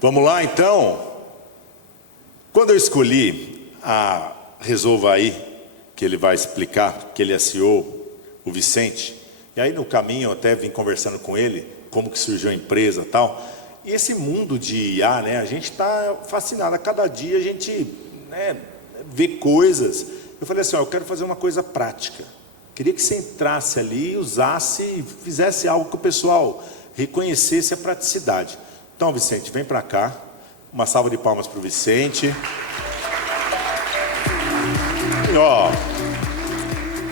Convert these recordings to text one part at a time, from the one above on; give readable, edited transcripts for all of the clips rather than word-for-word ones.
Vamos lá, então? Quando eu escolhi a Resolva Aí, que ele vai explicar, que ele é CEO, o Vicente, e aí no caminho eu até vim conversando com ele, como que surgiu a empresa e tal, e esse mundo de IA, né, a gente está fascinado, a cada dia a gente, né, vê coisas. Eu falei assim, ó, eu quero fazer uma coisa prática, queria que você entrasse ali, usasse e fizesse algo que o pessoal reconhecesse a praticidade. Então, Vicente, vem para cá. Uma salva de palmas para o Vicente. E, ó,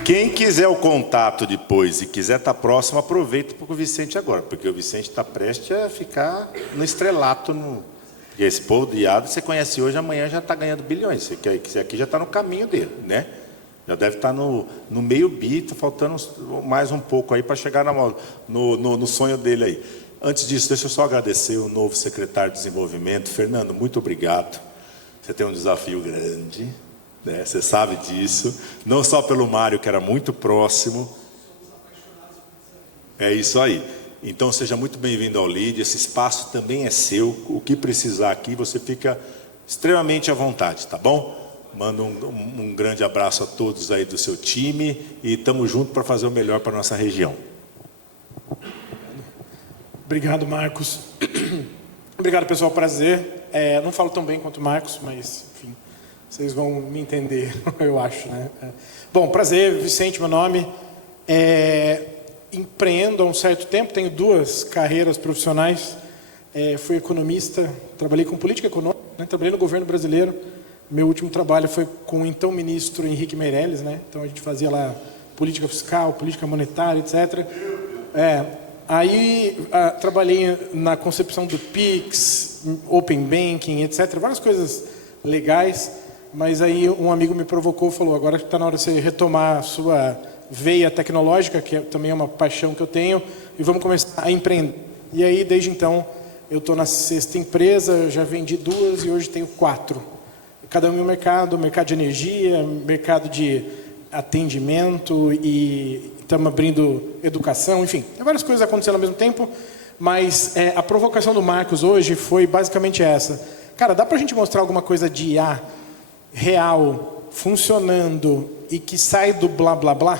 quem quiser o contato depois e quiser estar próximo, aproveita para o Vicente agora, porque o Vicente está prestes a ficar no estrelato. E esse povo de IA, você conhece hoje, amanhã já está ganhando bilhões. Esse aqui já está no caminho dele, né? Já deve estar no meio bi, está faltando mais um pouco aí para chegar no sonho dele aí. Antes disso, deixa eu só agradecer o novo secretário de Desenvolvimento. Fernando, muito obrigado. Você tem um desafio grande, né? Você sabe disso. Não só pelo Mário, que era muito próximo. É isso aí. Então, seja muito bem-vindo ao LEAD. Esse espaço também é seu. O que precisar aqui, você fica extremamente à vontade, tá bom? Mando um grande abraço a todos aí do seu time e estamos juntos para fazer o melhor para a nossa região. Obrigado, Marcos. Obrigado, pessoal. Prazer. Não falo tão bem quanto o Marcos, mas, enfim, vocês vão me entender, eu acho, né? Bom, prazer, Vicente, meu nome. Empreendo há um certo tempo, tenho 2 carreiras profissionais. Fui economista, trabalhei com política econômica, né? Trabalhei no governo brasileiro. Meu último trabalho foi com o então ministro Henrique Meirelles, né? Então a gente fazia lá política fiscal, política monetária, etc. Aí trabalhei na concepção do PIX, Open Banking, etc. Várias coisas legais, mas aí um amigo me provocou e falou, agora está na hora de você retomar a sua veia tecnológica, que também é uma paixão que eu tenho, e vamos começar a empreender. E aí, desde então, eu estou na 6ª empresa, já vendi 2 e hoje tenho 4. Cada um no mercado de energia, mercado de atendimento e estamos abrindo educação, enfim, tem várias coisas acontecendo ao mesmo tempo, mas a provocação do Marcos hoje foi basicamente essa. Cara, dá para a gente mostrar alguma coisa de IA real, funcionando e que sai do blá blá blá?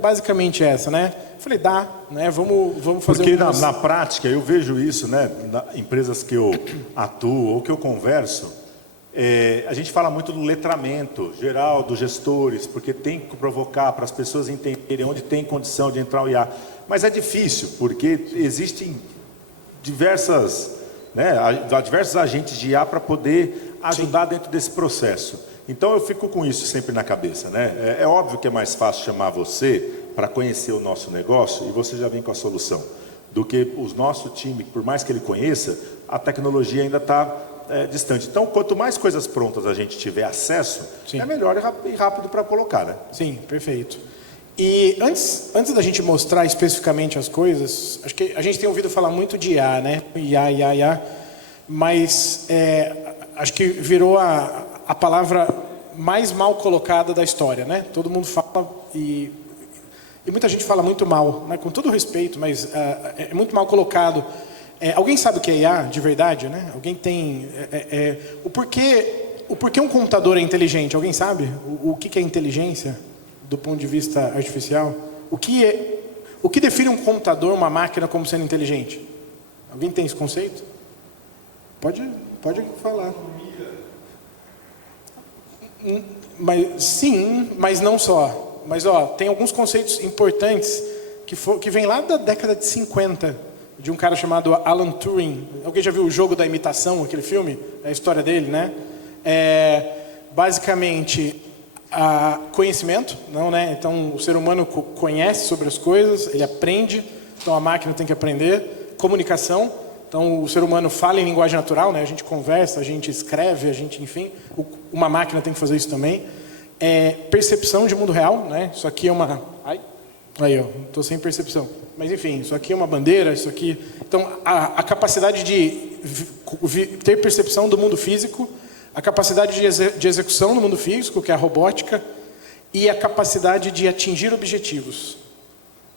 Basicamente essa, né? Falei, dá, né? Vamos fazer. Porque na prática eu vejo isso, né? Empresas que eu atuo ou que eu converso, a gente fala muito do letramento geral dos gestores, porque tem que provocar para as pessoas entenderem onde tem condição de entrar o IA. Mas é difícil, porque existem diversos agentes de IA para poder ajudar dentro desse processo. Então eu fico com isso sempre na cabeça, né? É óbvio que é mais fácil chamar você para conhecer o nosso negócio e você já vem com a solução, do que o nosso time, por mais que ele conheça, a tecnologia ainda está distante. Então, quanto mais coisas prontas a gente tiver acesso, é melhor e rápido para colocar, né? Sim, perfeito. E antes da gente mostrar especificamente as coisas, acho que a gente tem ouvido falar muito de IA, né? IA, mas acho que virou a palavra mais mal colocada da história, né? Todo mundo fala e muita gente fala muito mal, né? Com todo respeito, mas é muito mal colocado. Alguém sabe o que é IA de verdade, né? Alguém tem o porquê um computador é inteligente? Alguém sabe o que é inteligência do ponto de vista artificial? O que define um computador, uma máquina como sendo inteligente? Alguém tem esse conceito? Pode falar. Mas sim, mas não só. Mas tem alguns conceitos importantes que vêm lá da década de 50. De um cara chamado Alan Turing. Alguém já viu o Jogo da Imitação, aquele filme? É a história dele, né? Basicamente, conhecimento, não, né? Então, o ser humano conhece sobre as coisas, ele aprende, então a máquina tem que aprender. Comunicação, então o ser humano fala em linguagem natural, né? A gente conversa, a gente escreve, enfim, uma máquina tem que fazer isso também. Percepção de mundo real, né? Isso aqui é uma... Aí, ó, estou sem percepção. Mas, enfim, isso aqui é uma bandeira, isso aqui... Então, a capacidade de ter percepção do mundo físico, a capacidade de execução no mundo físico, que é a robótica, e a capacidade de atingir objetivos.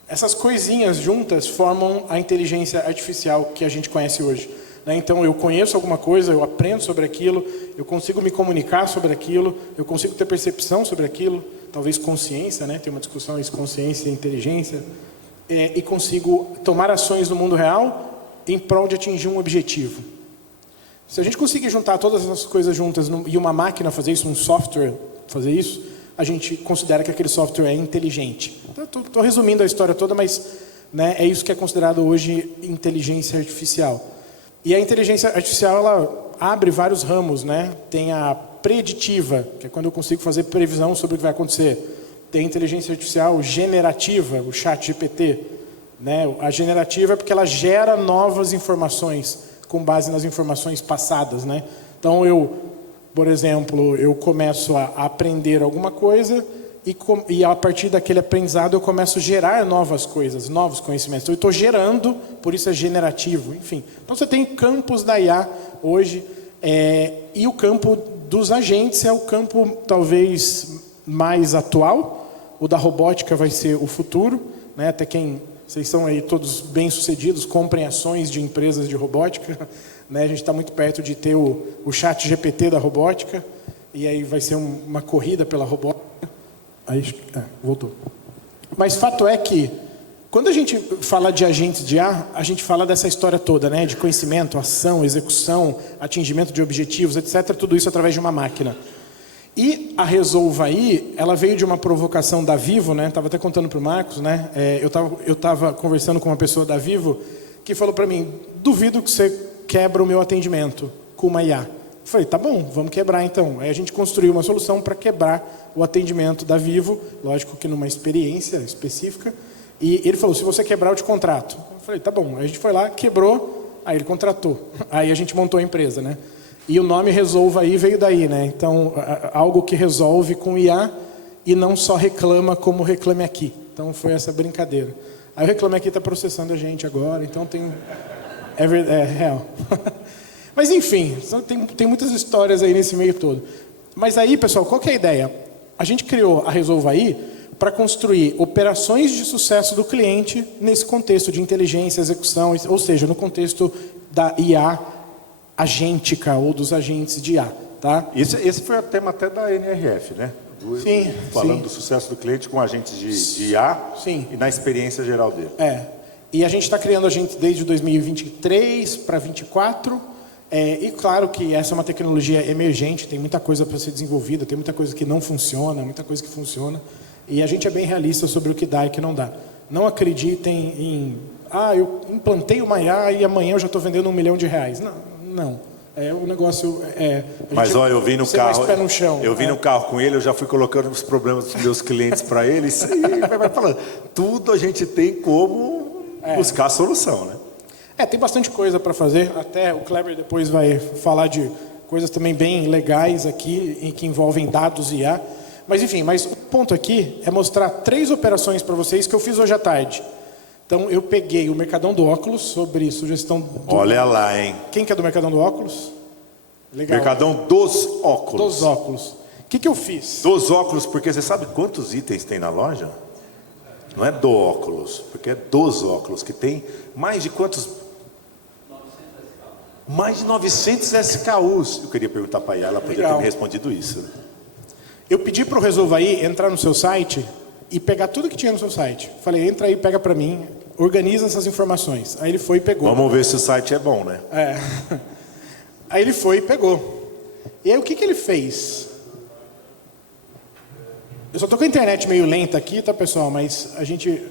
Essas coisinhas juntas formam a inteligência artificial que a gente conhece hoje. né? Então eu conheço alguma coisa, eu aprendo sobre aquilo, eu consigo me comunicar sobre aquilo, eu consigo ter percepção sobre aquilo, talvez consciência, né? Tem uma discussão isso, consciência e inteligência, e consigo tomar ações no mundo real em prol de atingir um objetivo. Se a gente conseguir juntar todas essas coisas juntas e uma máquina fazer isso, um software fazer isso, a gente considera que aquele software é inteligente. Estou resumindo a história toda, mas, né, é isso que é considerado hoje inteligência artificial. E a inteligência artificial, ela abre vários ramos, né? Tem a preditiva, que é quando eu consigo fazer previsão sobre o que vai acontecer. Tem a inteligência artificial generativa, o ChatGPT, né? A generativa é porque ela gera novas informações com base nas informações passadas, né? Então por exemplo, eu começo a aprender alguma coisa e a partir daquele aprendizado eu começo a gerar novas coisas, novos conhecimentos. Então, eu estou gerando, por isso é generativo, enfim. Então você tem campos da IA hoje, e o campo dos agentes é o campo talvez mais atual. O da robótica vai ser o futuro, né? Até vocês são aí todos bem-sucedidos, comprem ações de empresas de robótica, né? A gente está muito perto de ter o ChatGPT da robótica, e aí vai ser uma corrida pela robótica. Aí, voltou. Mas fato é que, quando a gente fala de agentes de IA, a gente fala dessa história toda, né? De conhecimento, ação, execução, atingimento de objetivos, etc. Tudo isso através de uma máquina. E a Resolva AI, ela veio de uma provocação da Vivo, né? Estava até contando para o Marcos, né? Eu estava conversando com uma pessoa da Vivo que falou para mim: duvido que você quebra o meu atendimento com uma IA. Eu falei: tá bom, vamos quebrar então. Aí a gente construiu uma solução para quebrar o atendimento da Vivo, lógico que numa experiência específica. E ele falou: se você quebrar, eu te contrato. Eu falei: tá bom. Aí a gente foi lá, quebrou, aí ele contratou. Aí a gente montou a empresa, né? E o nome Resolva AI veio daí, né? Então, algo que resolve com IA e não só reclama como Reclame Aqui. Então, foi essa brincadeira. Aí o Reclame Aqui está processando a gente agora, então é real. Mas, enfim, tem muitas histórias aí nesse meio todo. Mas aí, pessoal, qual que é a ideia? A gente criou a Resolva AI para construir operações de sucesso do cliente nesse contexto de inteligência, execução, ou seja, no contexto da IA agêntica ou dos agentes de IA, tá? Esse foi o tema até da NRF, né? Sim. Falando do sucesso do cliente com agentes de IA, sim, e na experiência geral dele. E a gente está criando agentes desde 2023 para 2024. E claro que essa é uma tecnologia emergente, tem muita coisa para ser desenvolvida, tem muita coisa que não funciona, muita coisa que funciona. E a gente é bem realista sobre o que dá e o que não dá. Não acreditem em... eu implantei uma IA e amanhã eu já estou vendendo R$1 milhão. Não. O negócio Mas olha, eu vim no carro. Pé no chão, eu vim no carro com ele, eu já fui colocando os problemas dos meus clientes para eles. E vai falando. Tudo a gente tem como buscar a solução, né? Tem bastante coisa para fazer. Até o Kleber depois vai falar de coisas também bem legais aqui, em que envolvem dados e IA. Mas enfim, o ponto aqui é mostrar 3 operações para vocês que eu fiz hoje à tarde. Então, eu peguei o Mercadão do Óculos, sobre sugestão do... Olha lá, hein? Quem que é do Mercadão do Óculos? Legal. Mercadão dos Óculos. Dos Óculos. O que eu fiz? Dos óculos, porque você sabe quantos itens tem na loja? Não é do óculos, porque é dos óculos, que tem mais de quantos? 900 SKUs. Mais de 900 SKUs. Eu queria perguntar para ela, ela podia ter me respondido isso. Eu pedi para o Resolva AI entrar no seu site e pegar tudo que tinha no seu site. Falei: entra aí, pega para mim, organiza essas informações. Aí ele foi e pegou. Vamos ver se o site é bom, né? Aí ele foi e pegou. E aí o que ele fez? Eu só tô com a internet meio lenta aqui, tá, pessoal? Mas a gente...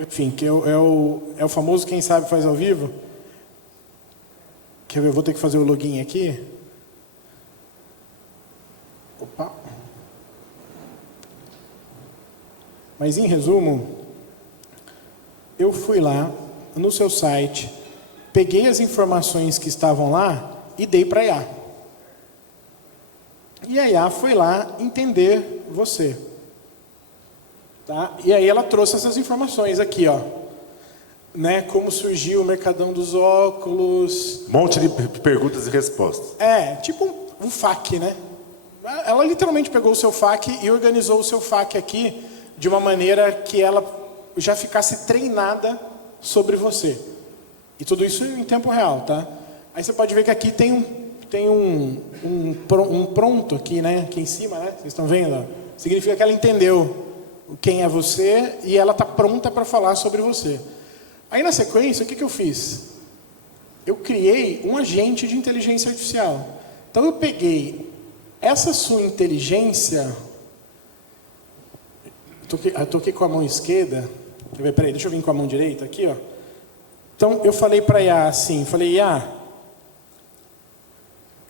Enfim, que é o famoso quem sabe faz ao vivo. Quer ver? Eu vou ter que fazer o login aqui. Opa. Mas, em resumo, eu fui lá no seu site, peguei as informações que estavam lá e dei para a IA. E a IA foi lá entender você. Tá? E aí ela trouxe essas informações aqui, ó. Né? Como surgiu o Mercadão dos Óculos. Um monte de perguntas e respostas. Tipo um FAQ, né? Ela literalmente pegou o seu FAQ e organizou o seu FAQ aqui de uma maneira que ela já ficasse treinada sobre você. E tudo isso em tempo real, tá? Aí você pode ver que aqui tem um pronto aqui, né? Aqui em cima, né? Vocês estão vendo? Ó? Significa que ela entendeu quem é você e ela está pronta para falar sobre você. Aí na sequência, o que eu fiz? Eu criei um agente de inteligência artificial. Então eu peguei essa sua inteligência. Eu tô aqui com a mão esquerda. Quer ver? Peraí, deixa eu vir com a mão direita aqui, ó. Então eu falei para a IA assim, falei, IA,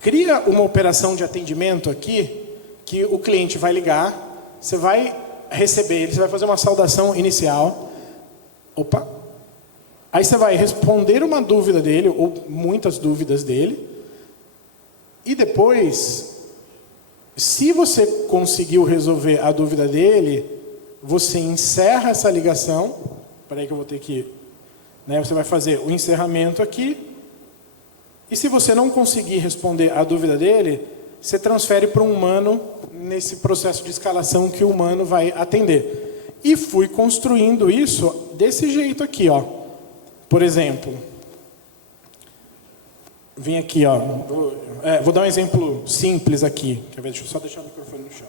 cria uma operação de atendimento aqui, que o cliente vai ligar, você vai receber ele, você vai fazer uma saudação inicial. Opa! Aí você vai responder uma dúvida dele, ou muitas dúvidas dele, e depois, se você conseguiu resolver a dúvida dele, você encerra essa ligação. Espera aí que eu vou ter que... Né, você vai fazer o encerramento aqui, e se você não conseguir responder a dúvida dele, você transfere para um humano nesse processo de escalação que o humano vai atender. E fui construindo isso desse jeito aqui, ó. Por exemplo, vim aqui, ó. Vou dar um exemplo simples aqui. Quer ver? Deixa eu só deixar o microfone no chão.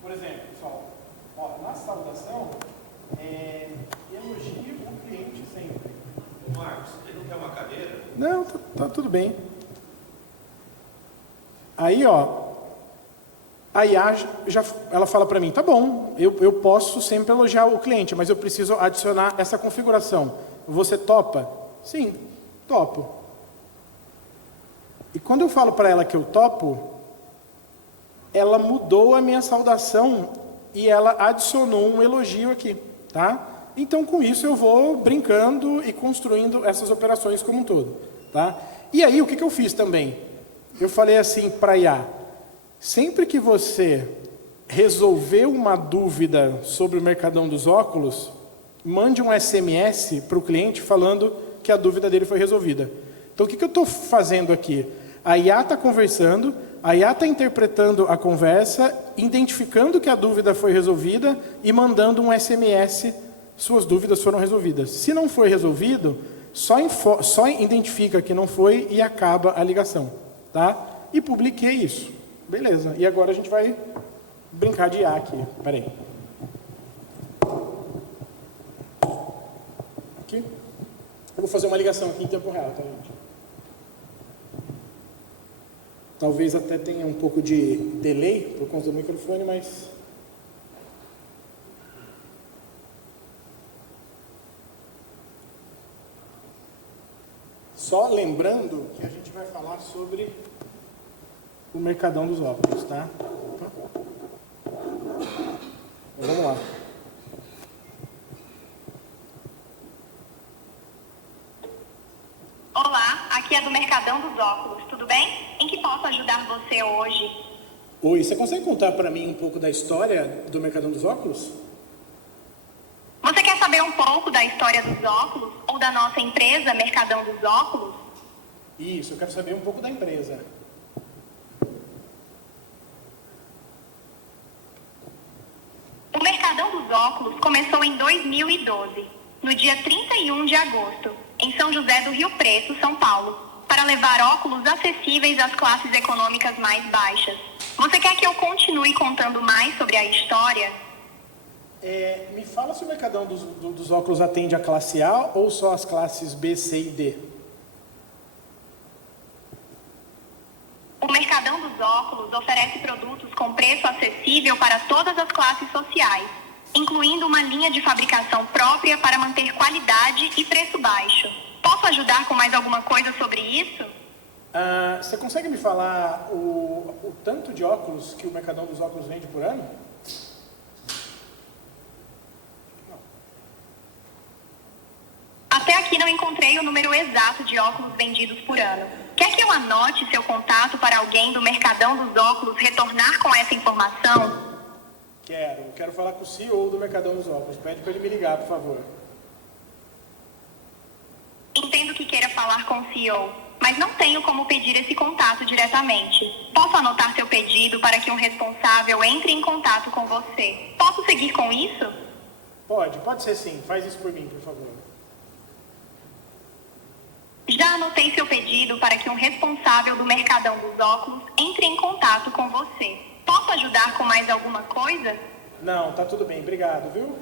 Por exemplo, pessoal, ó, na saudação, elogie o cliente sempre. Marcos, ele não quer uma cadeira? Não, tá tudo bem. Aí, ó, a IA ela fala para mim, tá bom, eu posso sempre elogiar o cliente, mas eu preciso adicionar essa configuração. Você topa? Sim, topo. E quando eu falo para ela que eu topo, ela mudou a minha saudação e ela adicionou um elogio aqui, tá? Então, com isso, eu vou brincando e construindo essas operações como um todo, tá? E aí, o que eu fiz também? Eu falei assim para a IA, sempre que você resolver uma dúvida sobre o Mercadão dos Óculos, mande um SMS para o cliente falando que a dúvida dele foi resolvida. Então, o que eu estou fazendo aqui? A IA está conversando, a IA está interpretando a conversa, identificando que a dúvida foi resolvida e mandando um SMS, suas dúvidas foram resolvidas. Se não foi resolvido, só identifica que não foi e acaba a ligação. Tá? E publiquei isso. Beleza. E agora a gente vai brincar de IA aqui. Espera aí. Aqui. Eu vou fazer uma ligação aqui em tempo real, tá, gente? Talvez até tenha um pouco de delay por conta do microfone, mas... Só lembrando que a gente vai falar sobre o Mercadão dos Óculos, tá? Opa. Então, vamos lá. Olá, aqui é do Mercadão dos Óculos, tudo bem? Em que posso ajudar você hoje? Oi, você consegue contar para mim um pouco da história do Mercadão dos Óculos? Você quer saber um pouco da história dos óculos ou da nossa empresa Mercadão dos Óculos? Isso, eu quero saber um pouco da empresa. O Mercadão dos Óculos começou em 2012, no dia 31 de agosto, em São José do Rio Preto, São Paulo, para levar óculos acessíveis às classes econômicas mais baixas. Você quer que eu continue contando mais sobre a história? Me fala se o Mercadão dos Óculos atende a classe A ou só as classes B, C e D? O Mercadão dos Óculos oferece produtos com preço acessível para todas as classes sociais, incluindo uma linha de fabricação própria para manter qualidade e preço baixo. Posso ajudar com mais alguma coisa sobre isso? Você consegue me falar o tanto de óculos que o Mercadão dos Óculos vende por ano? Até aqui não encontrei o número exato de óculos vendidos por ano. Quer que eu anote seu contato para alguém do Mercadão dos Óculos retornar com essa informação? Quero falar com o CEO do Mercadão dos Óculos. Pede para ele me ligar, por favor. Entendo que queira falar com o CEO, mas não tenho como pedir esse contato diretamente. Posso anotar seu pedido para que um responsável entre em contato com você. Posso seguir com isso? Pode ser sim. Faz isso por mim, por favor. anotei seu pedido para que um responsável do Mercadão dos Óculos entre em contato com você. Posso ajudar com mais alguma coisa? Não, tá tudo bem, obrigado, viu?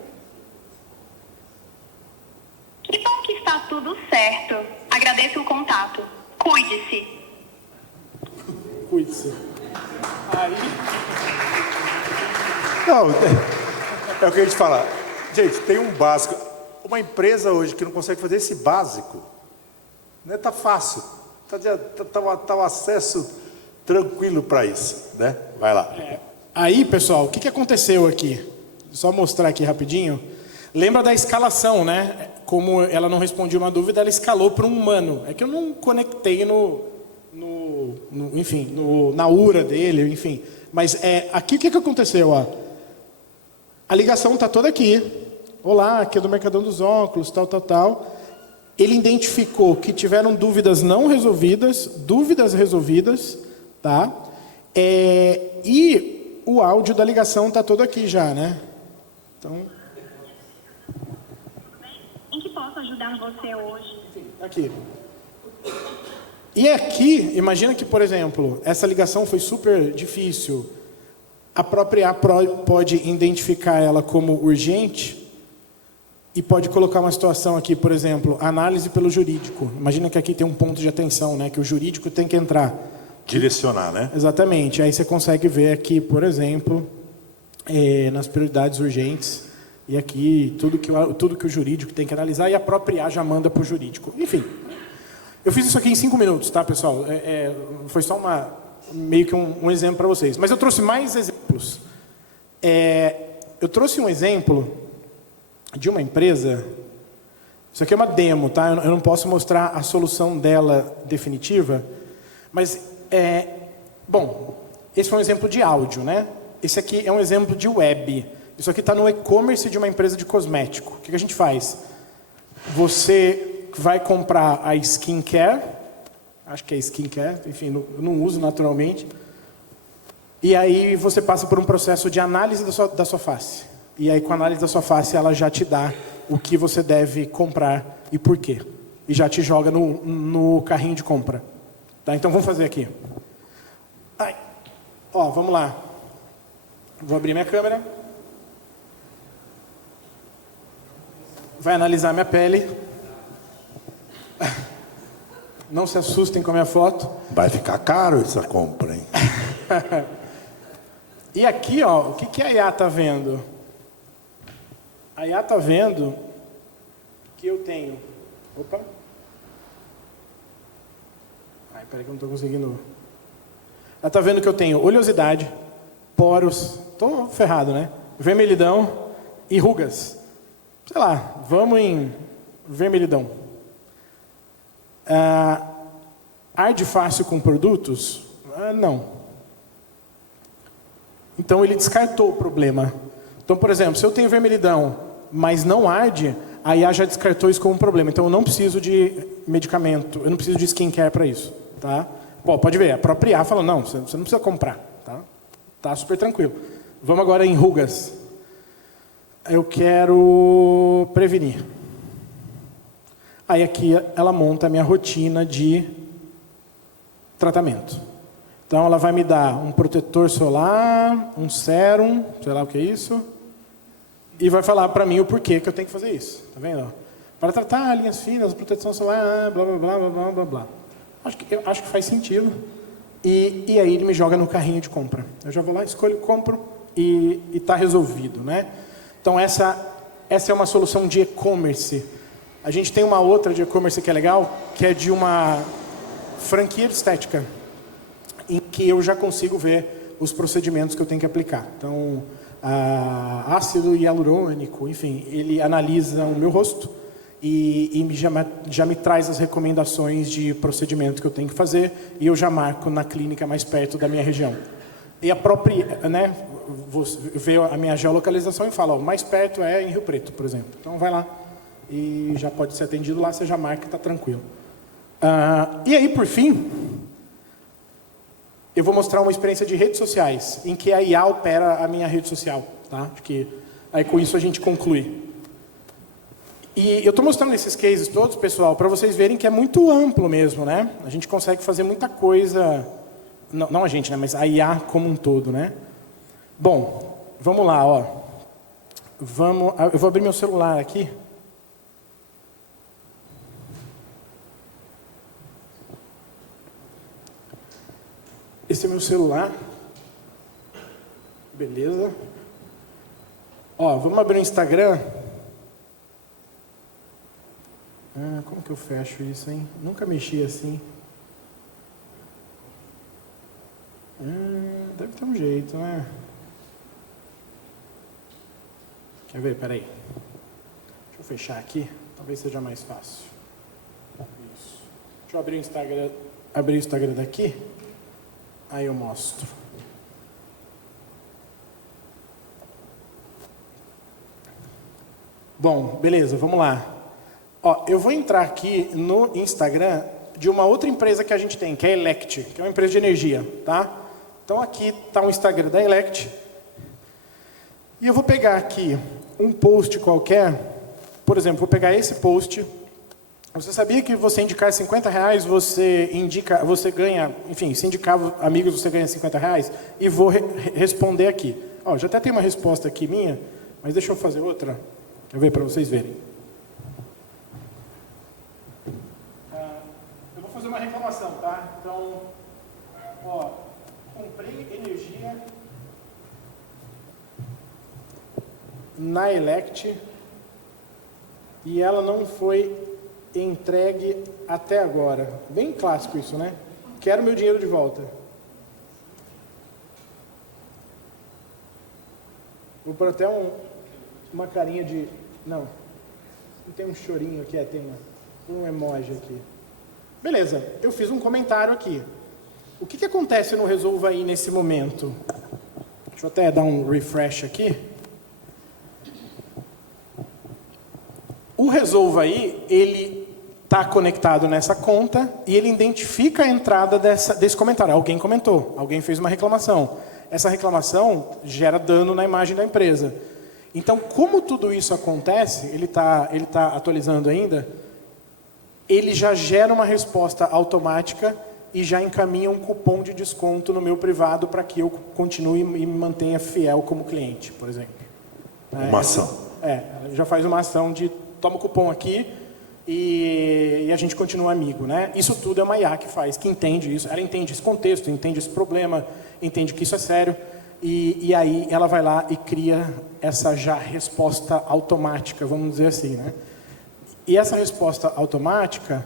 Que bom que está tudo certo. Agradeço o contato. Cuide-se. Cuide-se. Aí, Não, é o que a gente fala. Gente, tem um básico. Uma empresa hoje que não consegue fazer esse básico, né, tá fácil. Tá um acesso tranquilo para isso, né? Vai lá. aí, pessoal, o que aconteceu aqui? Só mostrar aqui rapidinho. Lembra da escalação, né? Como ela não respondia uma dúvida, ela escalou para um humano. É que eu não conectei na URA dele, enfim. Mas aqui o que aconteceu? Ó? A ligação está toda aqui. Olá, aqui é do Mercadão dos Óculos, tal. Ele identificou que tiveram dúvidas não resolvidas, dúvidas resolvidas, tá? E o áudio da ligação está todo aqui já, né? Então, Em que posso ajudar você hoje? aqui. E aqui, imagina que, por exemplo, essa ligação foi super difícil. A própria pode identificar ela como urgente e pode colocar uma situação aqui, por exemplo, análise pelo jurídico. Imagina que aqui tem um ponto de atenção, né? Que o jurídico tem que entrar. Direcionar, né? Exatamente. Aí você consegue ver aqui, por exemplo, nas prioridades urgentes. E aqui, tudo que o jurídico tem que analisar e a própria já manda para o jurídico. Enfim, eu fiz isso aqui em 5 minutos, tá, pessoal? Foi só meio que um exemplo para vocês. Mas eu trouxe mais exemplos. Eu trouxe um exemplo de uma empresa. Isso aqui é uma demo, tá? Eu não posso mostrar a solução dela definitiva. Mas, bom, esse foi um exemplo de áudio, né? Esse aqui é um exemplo de web. Isso aqui está no e-commerce de uma empresa de cosmético. O que a gente faz? Você vai comprar a skincare, acho que é skincare, enfim, não uso naturalmente. E aí você passa por um processo de análise da sua face. E aí com a análise da sua face ela já te dá o que você deve comprar e por quê. E já te joga no carrinho de compra. Tá? Então vamos fazer aqui. Ó, vamos lá. Vou abrir minha câmera. Vai analisar minha pele. Não se assustem com a minha foto. Vai ficar caro essa compra, hein? E aqui, ó, o que a IA está vendo? A IA está vendo que eu tenho... Opa! Ai, peraí que eu não estou conseguindo... Ela está vendo que eu tenho oleosidade, poros... Estou ferrado, né? Vermelhidão e rugas. Sei lá, vamos em vermelhidão. Arde fácil com produtos? Não. Então ele descartou o problema. Então, por exemplo, se eu tenho vermelhidão, mas não arde, a IA já descartou isso como um problema. Então eu não preciso de medicamento, eu não preciso de skincare para isso. Tá? Bom, pode ver, a própria IA fala, não, você não precisa comprar. Tá super tranquilo. Vamos agora em rugas. Eu quero prevenir. Aí aqui ela monta a minha rotina de tratamento. Então ela vai me dar um protetor solar, um sérum, sei lá o que é isso, e vai falar para mim o porquê que eu tenho que fazer isso. Tá vendo? Para tratar linhas finas, proteção solar, blá blá blá blá blá blá. Acho que faz sentido. E aí ele me joga no carrinho de compra. Eu já vou lá, escolho, compro e está resolvido, né? Então essa é uma solução de e-commerce. A gente tem uma outra de e-commerce que é legal, que é de uma franquia de estética, em que eu já consigo ver os procedimentos que eu tenho que aplicar. Então, ácido hialurônico, enfim, ele analisa o meu rosto e já me traz as recomendações de procedimento que eu tenho que fazer e eu já marco na clínica mais perto da minha região. E a própria, né, vê a minha geolocalização e fala, ó, o mais perto é em Rio Preto, por exemplo. Então vai lá e já pode ser atendido lá, você já marca e está tranquilo. E aí, por fim, eu vou mostrar uma experiência de redes sociais, em que a IA opera a minha rede social. Tá? Acho que aí com isso a gente conclui. E eu estou mostrando esses cases todos, pessoal, para vocês verem que é muito amplo mesmo, né? A gente consegue fazer muita coisa, não a gente, né? Mas a IA como um todo, né? Bom, vamos lá, ó. Eu vou abrir meu celular aqui. Esse é meu celular. Beleza. Ó, vamos abrir o Instagram. Como que eu fecho isso, hein? Nunca mexi assim. Deve ter um jeito, né? Quer ver? Peraí. Deixa eu fechar aqui. Talvez seja mais fácil. Isso. Deixa eu abrir o Instagram daqui. Aí eu mostro. Bom, beleza, vamos lá. Ó, eu vou entrar aqui no Instagram de uma outra empresa que a gente tem, que é a Elect, que é uma empresa de energia, tá? Então aqui está o Instagram da Elect. E eu vou pegar aqui um post qualquer. Por exemplo, vou pegar esse post. Você sabia que você indicar R$50, você ganha, enfim, se indicar amigos, você ganha R$50? E vou responder aqui. Ó, já até tem uma resposta aqui minha, mas deixa eu fazer outra. Quer ver para vocês verem. Eu vou fazer uma reclamação, tá? Então, ó, comprei energia na Elect e ela não foi entregue até agora. Bem clássico isso, né? Quero meu dinheiro de volta. Vou pôr até uma carinha de... Não tem um chorinho aqui, tem um emoji aqui. Beleza, eu fiz um comentário aqui. O que acontece no Resolva Aí nesse momento? Deixa eu até dar um refresh aqui. O Resolva Aí, ele está conectado nessa conta e ele identifica a entrada desse comentário. Alguém comentou, alguém fez uma reclamação. Essa reclamação gera dano na imagem da empresa. Então, como tudo isso acontece, ele tá atualizando ainda, ele já gera uma resposta automática e já encaminha um cupom de desconto no meu privado para que eu continue e me mantenha fiel como cliente, por exemplo. Uma ação. Já faz uma ação de toma o cupom aqui e a gente continua amigo, né? Isso tudo é uma IA que faz, que entende isso. Ela entende esse contexto, entende esse problema, entende que isso é sério. E aí ela vai lá e cria essa já resposta automática, vamos dizer assim, né? E essa resposta automática,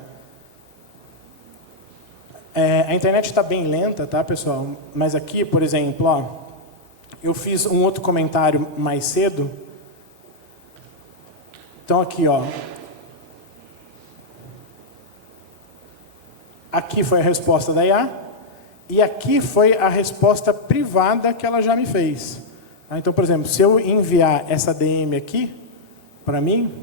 a internet está bem lenta, tá, pessoal? Mas aqui, por exemplo, ó, eu fiz um outro comentário mais cedo. Então aqui, ó. Aqui foi a resposta da IA. E aqui foi a resposta privada que ela já me fez. Então, por exemplo, se eu enviar essa DM aqui para mim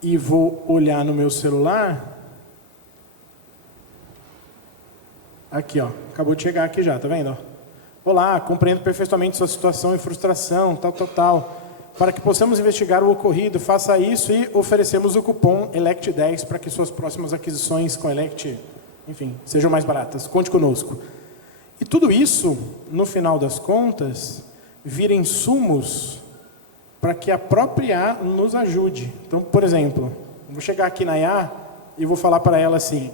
e vou olhar no meu celular, aqui, ó, acabou de chegar aqui já, tá vendo? Olá, compreendo perfeitamente sua situação e frustração, tal. Para que possamos investigar o ocorrido, faça isso e oferecemos o cupom ELECT10 para que suas próximas aquisições com Elect, enfim, sejam mais baratas. Conte conosco. E tudo isso, no final das contas, vira insumos para que a própria IA nos ajude. Então, por exemplo, vou chegar aqui na IA e vou falar para ela assim...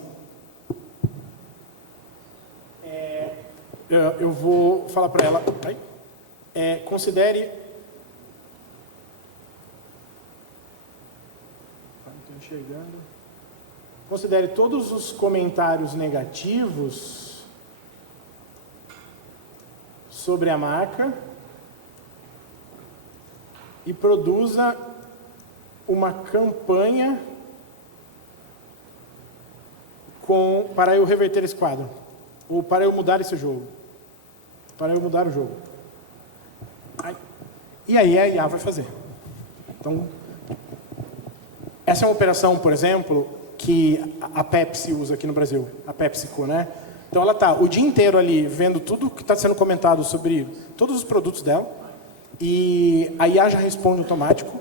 eu vou falar para ela... considere... Estou enxergando... Considere todos os comentários negativos sobre a marca e produza uma campanha para eu reverter esse quadro, ou para eu mudar esse jogo, para eu mudar o jogo. E aí a IA vai fazer. Então, essa é uma operação, por exemplo, que a Pepsi usa aqui no Brasil, a PepsiCo, né? Então ela está o dia inteiro ali vendo tudo que está sendo comentado sobre todos os produtos dela e a IA já responde automático.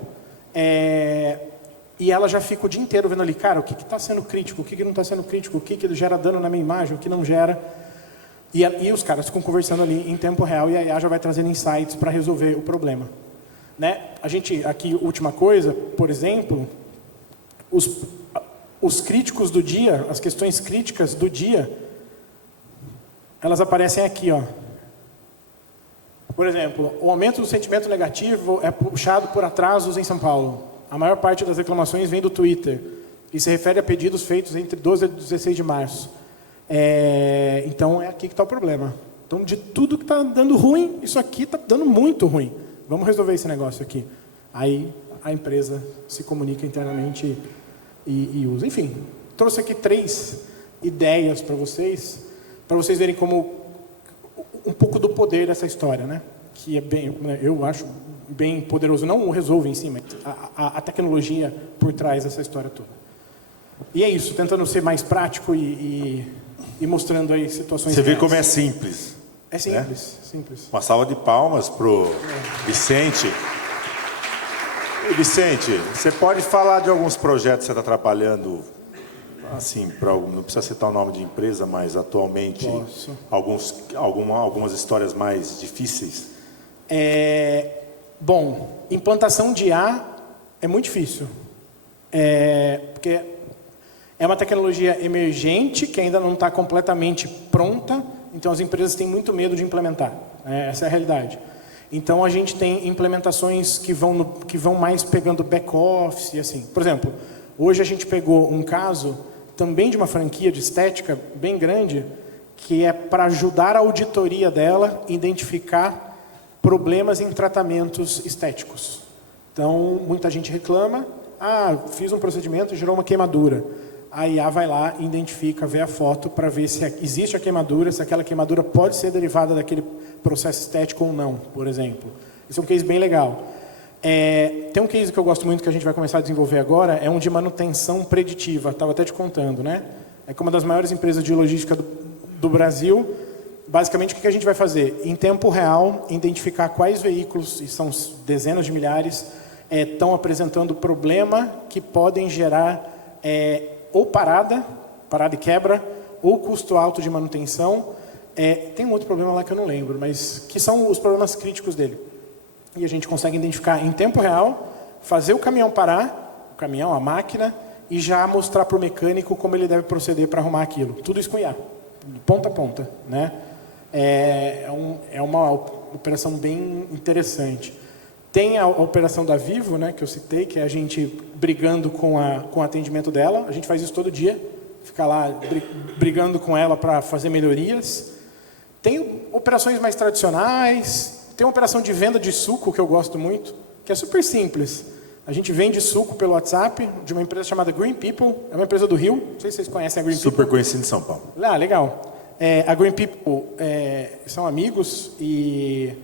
E ela já fica o dia inteiro vendo ali, cara, o que está sendo crítico, o que não está sendo crítico, o que gera dano na minha imagem, o que não gera. E os caras ficam conversando ali em tempo real e a IA já vai trazendo insights para resolver o problema. Né? A gente, aqui, última coisa, por exemplo, os críticos do dia, as questões críticas do dia, elas aparecem aqui, ó. Por exemplo, o aumento do sentimento negativo é puxado por atrasos em São Paulo. A maior parte das reclamações vem do Twitter e se refere a pedidos feitos entre 12 e 16 de março. Então, é aqui que está o problema. Então, de tudo que está dando ruim, isso aqui está dando muito ruim. Vamos resolver esse negócio aqui. Aí, a empresa se comunica internamente e usa. Enfim, trouxe aqui 3 ideias para vocês verem como um pouco do poder dessa história, né? Que é bem, eu acho bem poderoso. Não o resolve em si, mas a tecnologia por trás dessa história toda. E é isso, tentando ser mais prático e mostrando aí situações. Você vê reais. como é simples. É simples, simples. Uma salva de palmas pro Vicente. E Vicente, você pode falar de alguns projetos que você está trabalhando, assim, não precisa citar o nome de empresa, mas atualmente algumas histórias mais difíceis? Bom, implantação de IA é muito difícil. Porque é uma tecnologia emergente que ainda não está completamente pronta, então as empresas têm muito medo de implementar. Essa é a realidade. Então a gente tem implementações que vão mais pegando back-office e assim. Por exemplo, hoje a gente pegou um caso também de uma franquia de estética bem grande, que é para ajudar a auditoria dela a identificar problemas em tratamentos estéticos. Então, muita gente reclama, fiz um procedimento e gerou uma queimadura. A IA vai lá e identifica, vê a foto para ver se existe a queimadura, se aquela queimadura pode ser derivada daquele processo estético ou não, por exemplo. Esse é um case bem legal. Tem um case que eu gosto muito que a gente vai começar a desenvolver agora, é um de manutenção preditiva, estava até te contando, né? É que uma das maiores empresas de logística do Brasil, basicamente o que a gente vai fazer? Em tempo real, identificar quais veículos, e são dezenas de milhares, estão apresentando problema que podem gerar ou parada e quebra, ou custo alto de manutenção. Tem um outro problema lá que eu não lembro, mas que são os problemas críticos dele. E a gente consegue identificar em tempo real, fazer o caminhão parar, a máquina, e já mostrar para o mecânico como ele deve proceder para arrumar aquilo. Tudo isso com IA, de ponta a ponta. Né? É uma operação bem interessante. Tem a operação da Vivo, né, que eu citei, que é a gente brigando com o atendimento dela. A gente faz isso todo dia, fica lá brigando com ela para fazer melhorias. Tem operações mais tradicionais. Tem uma operação de venda de suco que eu gosto muito, que é super simples. A gente vende suco pelo WhatsApp de uma empresa chamada Green People. É uma empresa do Rio. Não sei se vocês conhecem a Green People. Super conhecida em São Paulo. Legal. A Green People são amigos e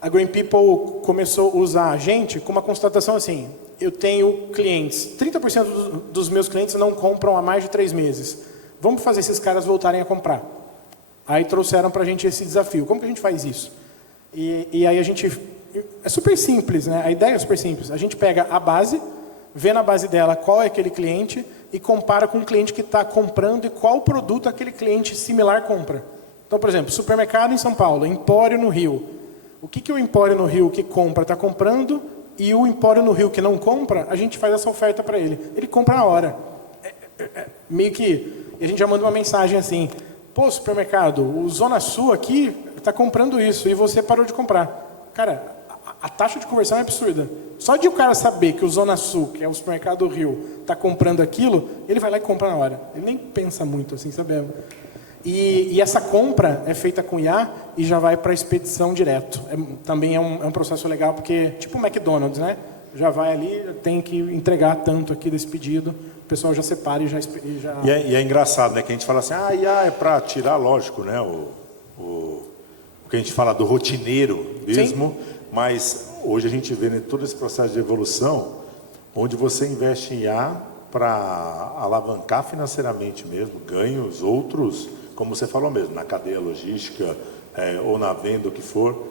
a Green People começou a usar a gente com uma constatação assim: eu tenho clientes, 30% dos meus clientes não compram há mais de 3 meses. Vamos fazer esses caras voltarem a comprar. Aí trouxeram para a gente esse desafio. Como que a gente faz isso? E aí a gente... É super simples, né? A ideia é super simples. A gente pega a base, vê na base dela qual é aquele cliente e compara com o cliente que está comprando e qual produto aquele cliente similar compra. Então, por exemplo, supermercado em São Paulo, Empório no Rio. O que o Empório no Rio que compra está comprando e o Empório no Rio que não compra, a gente faz essa oferta para ele. Ele compra na hora. Meio que... A gente já manda uma mensagem assim: pô, supermercado, o Zona Sul aqui está comprando isso e você parou de comprar. Cara, a taxa de conversão é absurda. Só de o cara saber que o Zona Sul, que é o supermercado do Rio, está comprando aquilo, ele vai lá e compra na hora. Ele nem pensa muito assim, sabe? E essa compra é feita com IA e já vai para a expedição direto. Também é um processo legal, porque tipo o McDonald's, né? Já vai ali, tem que entregar tanto aqui desse pedido, o pessoal já separa e já... E é engraçado, né? Que a gente fala assim, IA é para tirar, lógico, né? O que a gente fala do rotineiro mesmo. Sim. Mas hoje a gente vê, né, todo esse processo de evolução, onde você investe em IA para alavancar financeiramente mesmo, ganhos outros, como você falou mesmo, na cadeia logística ou na venda, o que for,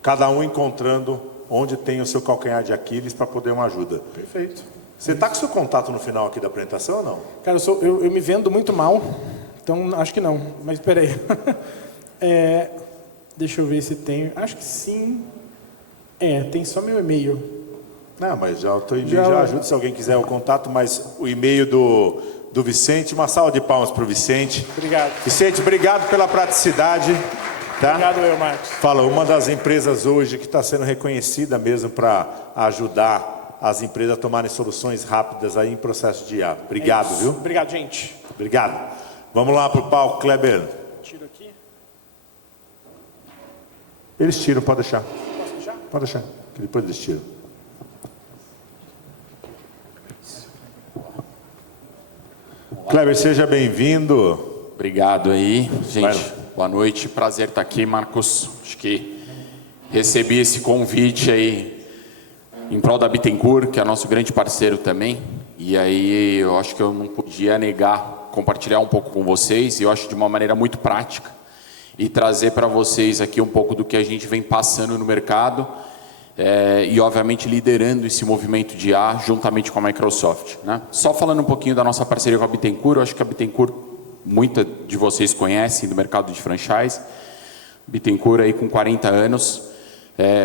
cada um encontrando onde tem o seu calcanhar de Aquiles para poder uma ajuda. Perfeito. Você está com o seu contato no final aqui da apresentação ou não? Cara, eu me vendo muito mal, então acho que não, mas espera aí. Deixa eu ver se tem. Acho que sim. Tem só meu e-mail. Não, mas já ajuda se alguém quiser o contato, mas o e-mail do Vicente, uma salva de palmas para o Vicente. Obrigado. Vicente, obrigado pela praticidade. Tá? Obrigado, Marcos. Fala, uma das empresas hoje que está sendo reconhecida mesmo para ajudar as empresas a tomarem soluções rápidas aí em processo de IA. Obrigado, viu? Obrigado, gente. Obrigado. Vamos lá para o palco, Kleber. Tiro aqui. Eles tiram, pode deixar. Posso deixar? Pode deixar, que depois eles tiram. Kleber, seja bem-vindo. Obrigado aí, gente. Boa noite, prazer estar aqui, Marcos. Acho que recebi esse convite aí em prol da Bittencourt, que é nosso grande parceiro também. E aí eu acho que eu não podia negar, compartilhar um pouco com vocês, e eu acho de uma maneira muito prática, e trazer para vocês aqui um pouco do que a gente vem passando no mercado, e obviamente liderando esse movimento de IA juntamente com a Microsoft, né? Só falando um pouquinho da nossa parceria com a Bittencourt, eu acho que a Bittencourt, muita de vocês conhecem do mercado de franchise. Bittencourt aí com 40 anos,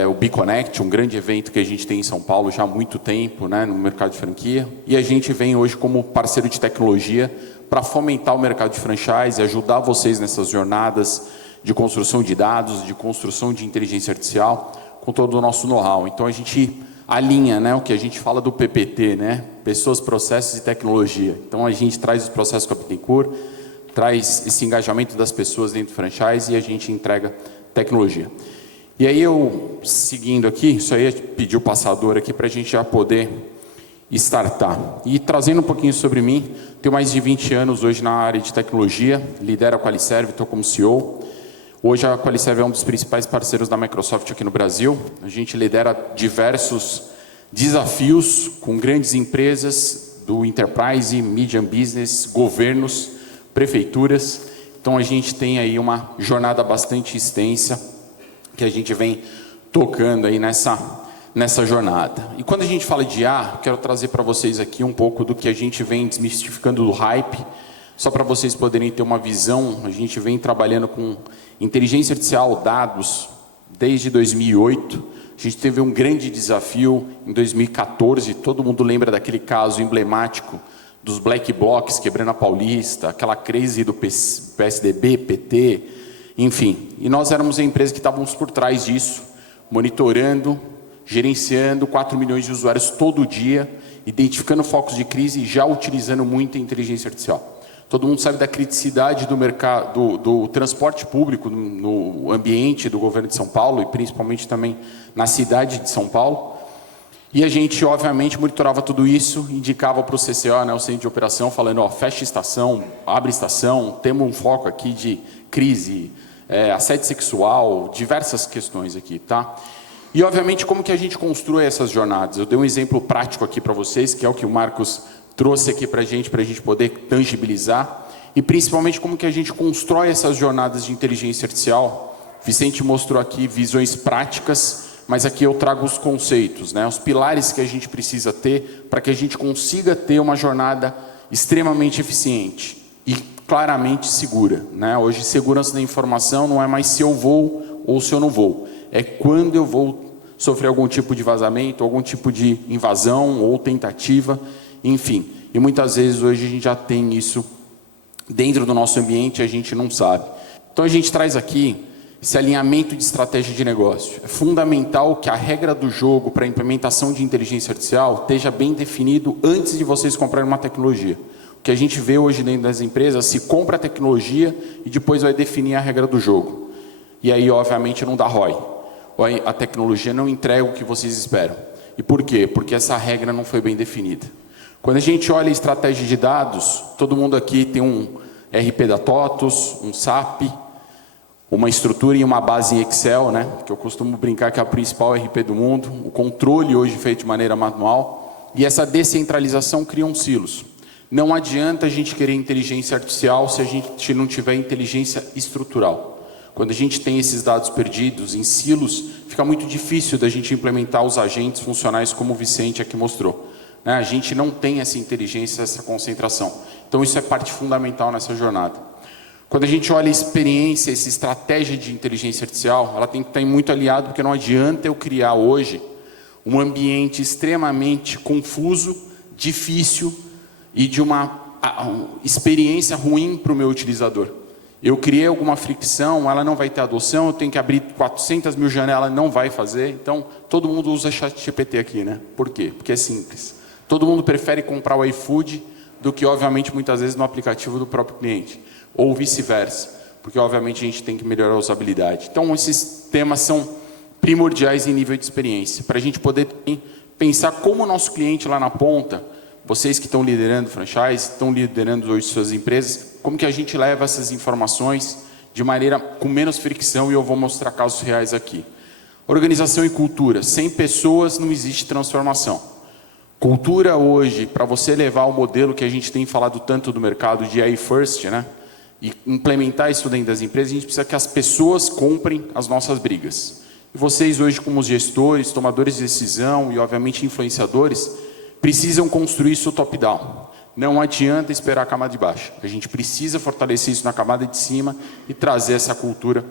o BeConnect, um grande evento que a gente tem em São Paulo já há muito tempo, né, no mercado de franquia, e a gente vem hoje como parceiro de tecnologia para fomentar o mercado de franchise, ajudar vocês nessas jornadas de construção de dados, de construção de inteligência artificial, com todo o nosso know-how. Então a gente alinha, né, o que a gente fala do PPT, né, pessoas, processos e tecnologia. Então a gente traz os processos com a Bittencourt, traz esse engajamento das pessoas dentro do franchise e a gente entrega tecnologia. E aí eu, seguindo aqui, isso aí é pedir o passador aqui para a gente já poder startar. E trazendo um pouquinho sobre mim, tenho mais de 20 anos hoje na área de tecnologia, lidero a Qualiserve, estou como CEO. Hoje a Qualiserve é um dos principais parceiros da Microsoft aqui no Brasil. A gente lidera diversos desafios com grandes empresas do Enterprise, Medium Business, governos, prefeituras. Então a gente tem aí uma jornada bastante extensa que a gente vem tocando aí nessa jornada. E quando a gente fala de IA, quero trazer para vocês aqui um pouco do que a gente vem desmistificando do hype, só para vocês poderem ter uma visão. A gente vem trabalhando com inteligência artificial, dados, desde 2008. A gente teve um grande desafio em 2014, todo mundo lembra daquele caso emblemático dos Black Blocs quebrando a Paulista, aquela crise do PSDB, PT, enfim. E nós éramos a empresa que estávamos por trás disso, monitorando, gerenciando 4 milhões de usuários todo dia, identificando focos de crise e já utilizando muito a inteligência artificial. Todo mundo sabe da criticidade do mercado, do transporte público no ambiente do governo de São Paulo e principalmente também na cidade de São Paulo. E a gente, obviamente, monitorava tudo isso, indicava para o CCO, né, o centro de operação, falando, ó, fecha estação, abre estação, temos um foco aqui de crise, assédio sexual, diversas questões aqui, tá? E, obviamente, como que a gente constrói essas jornadas? Eu dei um exemplo prático aqui para vocês, que é o que o Marcos trouxe aqui para a gente poder tangibilizar, e principalmente como que a gente constrói essas jornadas de inteligência artificial. Vicente mostrou aqui visões práticas, mas aqui eu trago os conceitos, né? Os pilares que a gente precisa ter para que a gente consiga ter uma jornada extremamente eficiente e claramente segura, né? Hoje, segurança da informação não é mais se eu vou ou se eu não vou, é quando eu vou sofrer algum tipo de vazamento, algum tipo de invasão ou tentativa, enfim. E muitas vezes hoje a gente já tem isso dentro do nosso ambiente e a gente não sabe. Então a gente traz aqui esse alinhamento de estratégia de negócio. É fundamental que a regra do jogo para a implementação de inteligência artificial esteja bem definido antes de vocês comprarem uma tecnologia. O que a gente vê hoje dentro das empresas, se compra a tecnologia e depois vai definir a regra do jogo. E aí, obviamente, não dá ROI. A tecnologia não entrega o que vocês esperam. E por quê? Porque essa regra não foi bem definida. Quando a gente olha a estratégia de dados, todo mundo aqui tem um RP da TOTUS, um SAP, uma estrutura e uma base em Excel, né? Que eu costumo brincar que é a principal RP do mundo. O controle hoje feito de maneira manual. E essa descentralização cria silos. Não adianta a gente querer inteligência artificial se a gente não tiver inteligência estrutural. Quando a gente tem esses dados perdidos em silos, fica muito difícil da gente implementar os agentes funcionais como o Vicente aqui mostrou. Né? A gente não tem essa inteligência, essa concentração. Então isso é parte fundamental nessa jornada. Quando a gente olha a experiência, essa estratégia de inteligência artificial, ela tem que estar muito aliada, porque não adianta eu criar hoje um ambiente extremamente confuso, difícil e de uma experiência ruim para o meu utilizador. Eu criei alguma fricção, ela não vai ter adoção, eu tenho que abrir 400 mil janelas, não vai fazer. Então, todo mundo usa ChatGPT aqui, né? Por quê? Porque é simples. Todo mundo prefere comprar o iFood do que, obviamente, muitas vezes no aplicativo do próprio cliente. Ou vice-versa, porque, obviamente, a gente tem que melhorar a usabilidade. Então, esses temas são primordiais em nível de experiência, para a gente poder pensar como o nosso cliente lá na ponta, vocês que estão liderando franchise, estão liderando hoje suas empresas, como que a gente leva essas informações de maneira com menos fricção, e eu vou mostrar casos reais aqui. Organização e cultura. Sem pessoas não existe transformação. Cultura hoje, para você levar o modelo que a gente tem falado tanto do mercado de AI First, né? E implementar isso dentro das empresas, a gente precisa que as pessoas comprem as nossas brigas. E vocês hoje, como os gestores, tomadores de decisão e, obviamente, influenciadores, precisam construir isso top-down. Não adianta esperar a camada de baixo. A gente precisa fortalecer isso na camada de cima e trazer essa cultura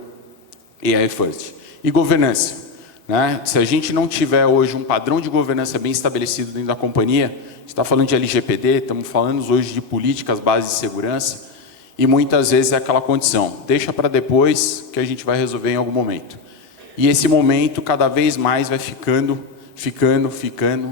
AI First. E governança. Né? Se a gente não tiver hoje um padrão de governança bem estabelecido dentro da companhia, a gente está falando de LGPD, estamos falando hoje de políticas, bases de segurança, e muitas vezes é aquela condição, deixa para depois que a gente vai resolver em algum momento. E esse momento cada vez mais vai ficando,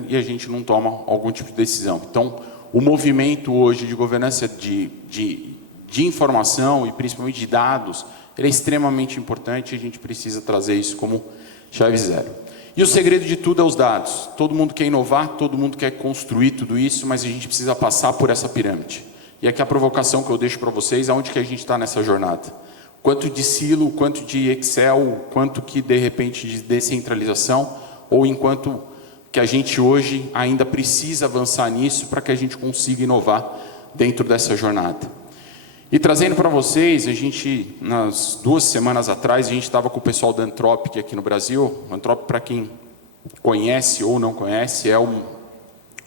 e a gente não toma algum tipo de decisão. Então, o movimento hoje de governança de informação e principalmente de dados, ele é extremamente importante e a gente precisa trazer isso como chave zero. E o segredo de tudo é os dados. Todo mundo quer inovar, todo mundo quer construir tudo isso, mas a gente precisa passar por essa pirâmide. E aqui a provocação que eu deixo para vocês, aonde que a gente está nessa jornada? Quanto de silo, quanto de Excel, quanto que de repente de descentralização, ou enquanto que a gente hoje ainda precisa avançar nisso para que a gente consiga inovar dentro dessa jornada. E trazendo para vocês, a gente, nas 2 semanas atrás, a gente estava com o pessoal da Anthropic aqui no Brasil. O Anthropic, para quem conhece ou não conhece, é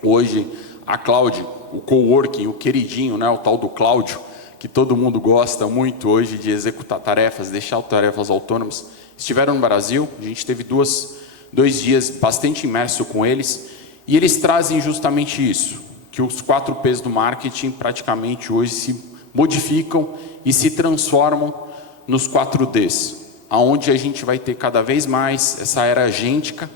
hoje a cloud, o coworking, o queridinho, né, o tal do Cláudio, que todo mundo gosta muito hoje de executar tarefas, deixar tarefas autônomas. Estiveram no Brasil, a gente teve 2 dias bastante imerso com eles, e eles trazem justamente isso, que os 4 P's do marketing praticamente hoje se modificam e se transformam nos 4 Ds, aonde a gente vai ter cada vez mais essa era agêntica,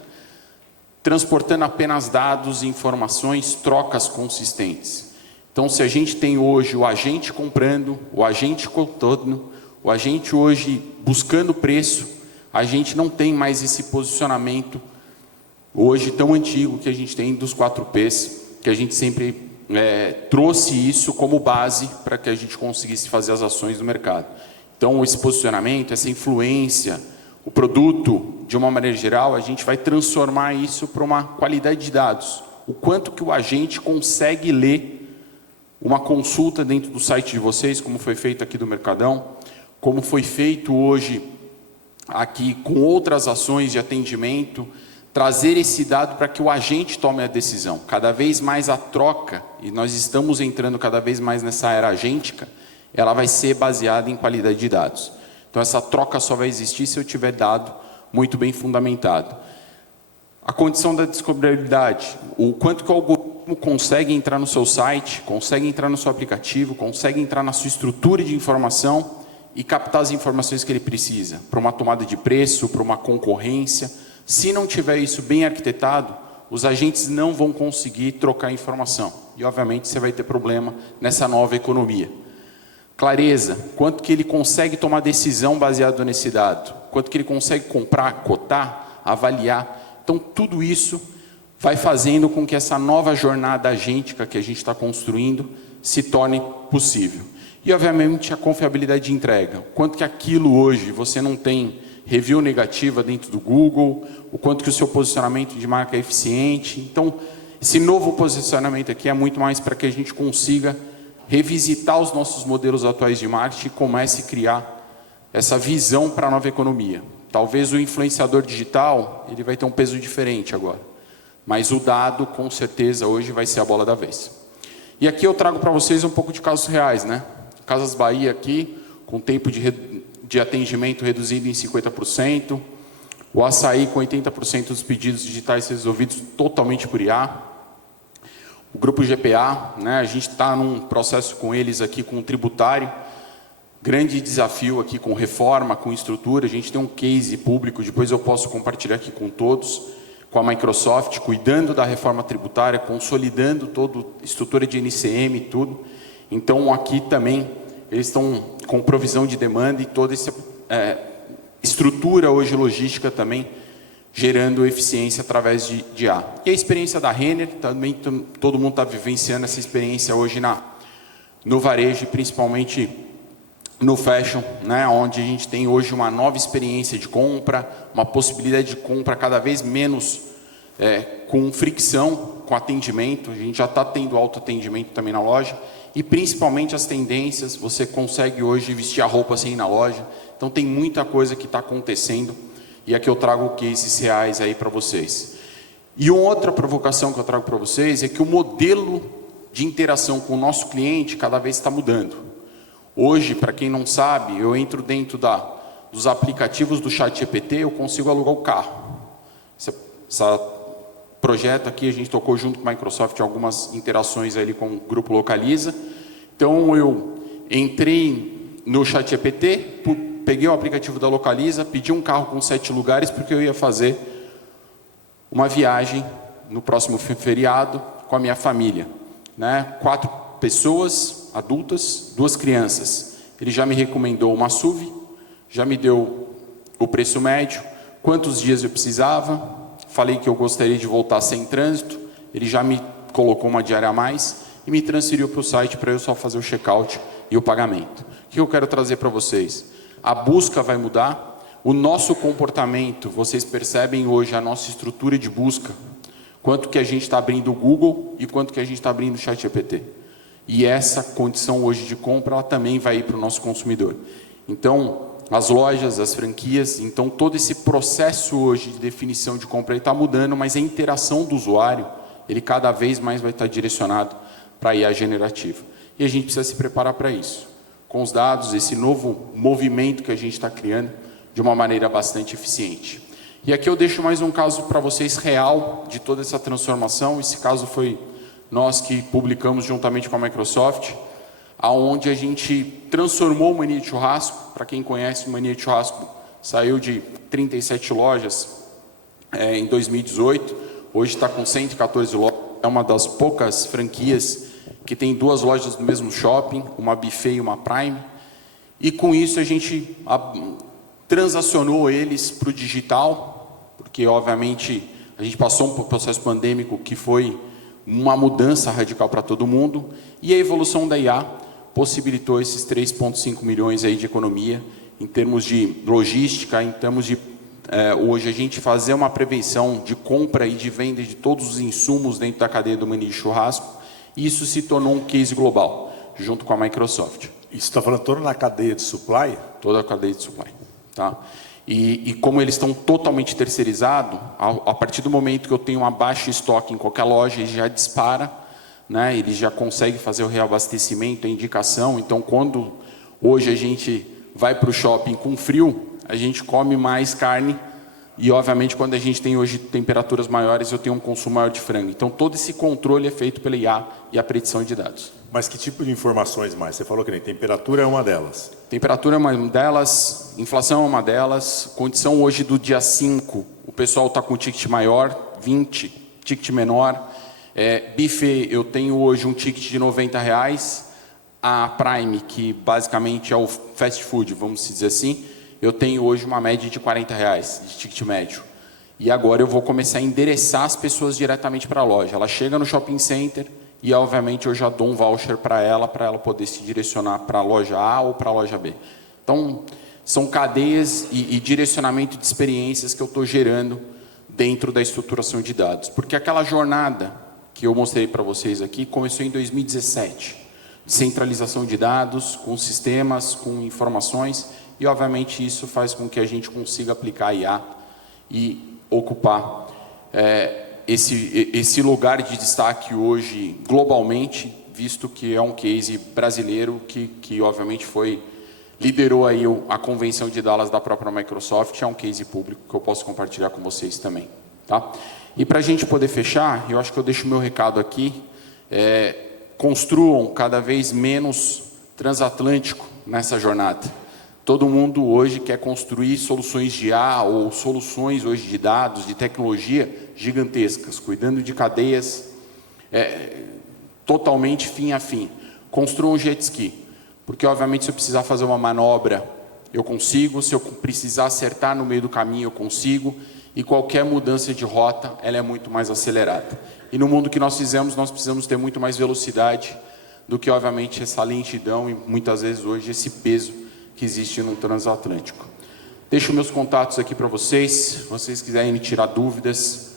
transportando apenas dados, informações, trocas consistentes. Então, se a gente tem hoje o agente comprando, o agente cotando, o agente hoje buscando preço, a gente não tem mais esse posicionamento hoje tão antigo que a gente tem dos 4 P's, que a gente sempre trouxe isso como base para que a gente conseguisse fazer as ações do mercado. Então, esse posicionamento, essa influência, o produto, de uma maneira geral, a gente vai transformar isso para uma qualidade de dados. O quanto que o agente consegue ler uma consulta dentro do site de vocês, como foi feito aqui do Mercadão, como foi feito hoje aqui com outras ações de atendimento, trazer esse dado para que o agente tome a decisão. Cada vez mais a troca, e nós estamos entrando cada vez mais nessa era agêntica, ela vai ser baseada em qualidade de dados. Então, essa troca só vai existir se eu tiver dado muito bem fundamentado. A condição da descobribilidade, o quanto que o algoritmo consegue entrar no seu site, consegue entrar no seu aplicativo, consegue entrar na sua estrutura de informação e captar as informações que ele precisa, para uma tomada de preço, para uma concorrência. Se não tiver isso bem arquitetado, os agentes não vão conseguir trocar informação. E, obviamente, você vai ter problema nessa nova economia. Clareza, quanto que ele consegue tomar decisão baseado nesse dado, quanto que ele consegue comprar, cotar, avaliar. Então, tudo isso vai fazendo com que essa nova jornada agêntica que a gente está construindo se torne possível. E, obviamente, a confiabilidade de entrega. Quanto que aquilo hoje você não tem review negativa dentro do Google, o quanto que o seu posicionamento de marca é eficiente. Então, esse novo posicionamento aqui é muito mais para que a gente consiga revisitar os nossos modelos atuais de marketing e comece a criar essa visão para a nova economia. Talvez o influenciador digital, ele vai ter um peso diferente agora. Mas o dado, com certeza, hoje vai ser a bola da vez. E aqui eu trago para vocês um pouco de casos reais, né? Casas Bahia aqui, com tempo de atendimento reduzido em 50%. O Açaí com 80% dos pedidos digitais resolvidos totalmente por IA. O Grupo GPA, né? A gente está num processo com eles aqui, com o tributário. Grande desafio aqui com reforma, com estrutura. A gente tem um case público, depois eu posso compartilhar aqui com todos, com a Microsoft, cuidando da reforma tributária, consolidando toda a estrutura de NCM e tudo. Então, aqui também, eles estão com provisão de demanda e toda essa estrutura hoje logística também, gerando eficiência através de IA. E a experiência da Renner, também todo mundo está vivenciando essa experiência hoje no varejo, principalmente no fashion, né, onde a gente tem hoje uma nova experiência de compra, uma possibilidade de compra cada vez menos com fricção, com atendimento. A gente já está tendo autoatendimento também na loja. E principalmente as tendências, você consegue hoje vestir a roupa sem ir na loja. Então tem muita coisa que está acontecendo. E aqui eu trago cases reais aí para vocês. E outra provocação que eu trago para vocês é que o modelo de interação com o nosso cliente cada vez está mudando. Hoje, para quem não sabe, eu entro dentro dos aplicativos do ChatGPT, eu consigo alugar o carro. Esse projeto aqui, a gente tocou junto com a Microsoft algumas interações ali com o Grupo Localiza. Então, eu entrei no ChatGPT, peguei o aplicativo da Localiza, pedi um carro com 7 lugares, porque eu ia fazer uma viagem no próximo feriado com a minha família, né? 4 pessoas adultas, 2 crianças. Ele já me recomendou uma SUV, já me deu o preço médio, quantos dias eu precisava, falei que eu gostaria de voltar sem trânsito, ele já me colocou uma diária a mais e me transferiu para o site para eu só fazer o check-out e o pagamento. O que eu quero trazer para vocês? A busca vai mudar, o nosso comportamento, vocês percebem hoje a nossa estrutura de busca, quanto que a gente está abrindo o Google e quanto que a gente está abrindo o ChatGPT. E essa condição hoje de compra, ela também vai ir para o nosso consumidor. Então, as lojas, as franquias, então todo esse processo hoje de definição de compra está mudando, mas a interação do usuário, ele cada vez mais vai estar direcionado para a IA generativa. E a gente precisa se preparar para isso. Com os dados, esse novo movimento que a gente está criando de uma maneira bastante eficiente. E aqui eu deixo mais um caso para vocês real de toda essa transformação. Esse caso foi nós que publicamos juntamente com a Microsoft, aonde a gente transformou o Mania de Churrasco. Para quem conhece, o Mania de Churrasco saiu de 37 lojas em 2018, hoje está com 114 lojas, é uma das poucas franquias que tem 2 lojas no mesmo shopping, uma Buffet e uma Prime, e com isso a gente transacionou eles para o digital, porque obviamente a gente passou um processo pandêmico que foi uma mudança radical para todo mundo, e a evolução da IA possibilitou esses 3,5 milhões aí de economia, em termos de logística, em termos de, hoje a gente fazer uma prevenção de compra e de venda de todos os insumos dentro da cadeia do Mania de Churrasco, e isso se tornou um case global, junto com a Microsoft. Isso está falando toda na cadeia de supply? Toda a cadeia de supply, tá? E como eles estão totalmente terceirizados, a partir do momento que eu tenho uma baixa estoque em qualquer loja, ele já dispara, né? Ele já consegue fazer o reabastecimento, a indicação. Então, quando hoje a gente vai para o shopping com frio, a gente come mais carne. E, obviamente, quando a gente tem hoje temperaturas maiores, eu tenho um consumo maior de frango. Então, todo esse controle é feito pela IA e a predição de dados. Mas que tipo de informações mais? Você falou que nem temperatura é uma delas. Temperatura é uma delas, inflação é uma delas, condição hoje do dia 5, o pessoal está com ticket maior, 20, ticket menor. Buffet, eu tenho hoje um ticket de R$90, a Prime, que basicamente é o fast food, vamos dizer assim, eu tenho hoje uma média de R$40 de ticket médio. E agora eu vou começar a endereçar as pessoas diretamente para a loja. Ela chega no shopping center, e, obviamente, eu já dou um voucher para ela poder se direcionar para a loja A ou para a loja B. Então, são cadeias e direcionamento de experiências que eu estou gerando dentro da estruturação de dados. Porque aquela jornada que eu mostrei para vocês aqui começou em 2017. Centralização de dados, com sistemas, com informações, e, obviamente, isso faz com que a gente consiga aplicar IA e ocupar esse lugar de destaque hoje globalmente, visto que é um case brasileiro que obviamente liderou aí a convenção de Dallas da própria Microsoft, é um case público que eu posso compartilhar com vocês também. Tá? E para a gente poder fechar, eu acho que eu deixo o meu recado aqui, construam cada vez menos transatlântico nessa jornada. Todo mundo hoje quer construir soluções de IA ou soluções hoje de dados, de tecnologia gigantescas, cuidando de cadeias totalmente fim a fim. Construam um jet ski, porque obviamente se eu precisar fazer uma manobra, eu consigo, se eu precisar acertar no meio do caminho, eu consigo, e qualquer mudança de rota, ela é muito mais acelerada. E no mundo que nós fizemos, nós precisamos ter muito mais velocidade do que, obviamente, essa lentidão e, muitas vezes, hoje, esse peso que existe no transatlântico. Deixo meus contatos aqui para vocês. Se vocês quiserem me tirar dúvidas,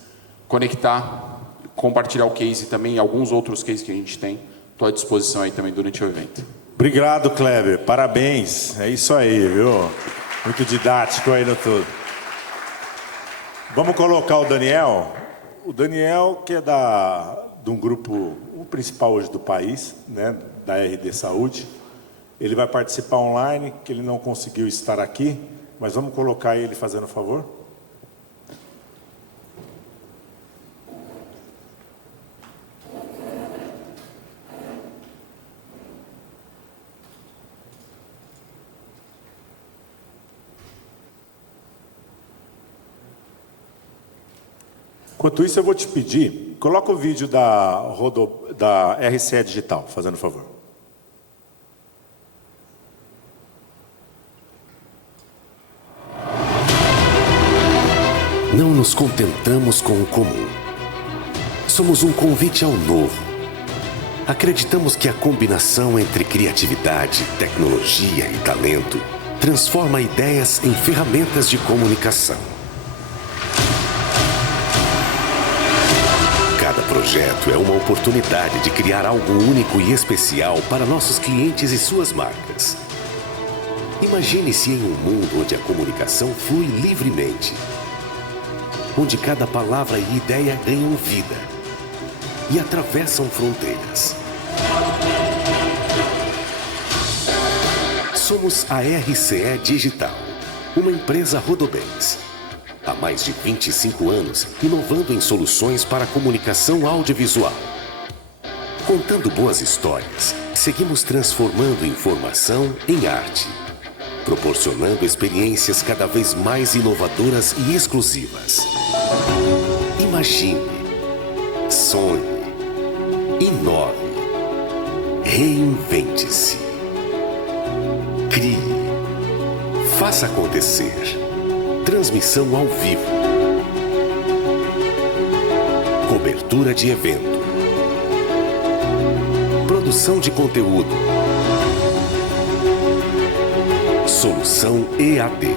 conectar, compartilhar o case também, alguns outros cases que a gente tem, estou à disposição aí também durante o evento. Obrigado, Kleber. Parabéns. É isso aí, viu? Muito didático aí no tudo. Vamos colocar o Daniel. O Daniel, que é de um grupo, o principal hoje do país, né, da RD Saúde. Ele vai participar online, que ele não conseguiu estar aqui, mas vamos colocar ele fazendo favor. Enquanto isso, eu vou te pedir, coloca o vídeo da RCE Digital, fazendo favor. Não nos contentamos com o comum. Somos um convite ao novo. Acreditamos que a combinação entre criatividade, tecnologia e talento transforma ideias em ferramentas de comunicação. Cada projeto é uma oportunidade de criar algo único e especial para nossos clientes e suas marcas. Imagine-se em um mundo onde a comunicação flui livremente, onde cada palavra e ideia ganham vida e atravessam fronteiras. Somos a RCE Digital, uma empresa Rodobens. Há mais de 25 anos, inovando em soluções para comunicação audiovisual. Contando boas histórias, seguimos transformando informação em arte, proporcionando experiências cada vez mais inovadoras e exclusivas. Imagine, sonhe, inove, reinvente-se, crie, faça acontecer. Transmissão ao vivo, cobertura de evento, produção de conteúdo, solução EAD.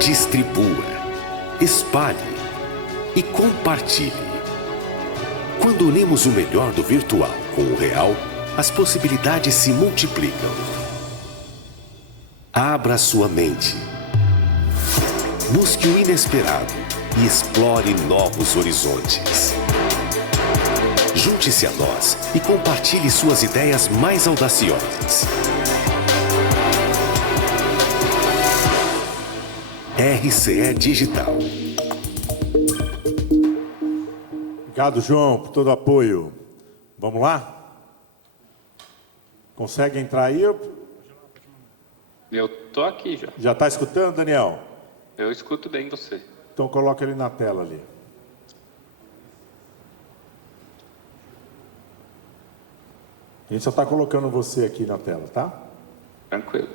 Distribua, espalhe e compartilhe. Quando unimos o melhor do virtual com o real, as possibilidades se multiplicam. Abra sua mente. Busque o inesperado e explore novos horizontes. Junte-se a nós e compartilhe suas ideias mais audaciosas. RCE Digital. Obrigado, João, por todo o apoio. Vamos lá? Consegue entrar aí? Eu tô aqui já. Já está escutando, Daniel? Eu escuto bem você. Então coloca ele na tela ali. A gente só está colocando você aqui na tela, tá? Tranquilo.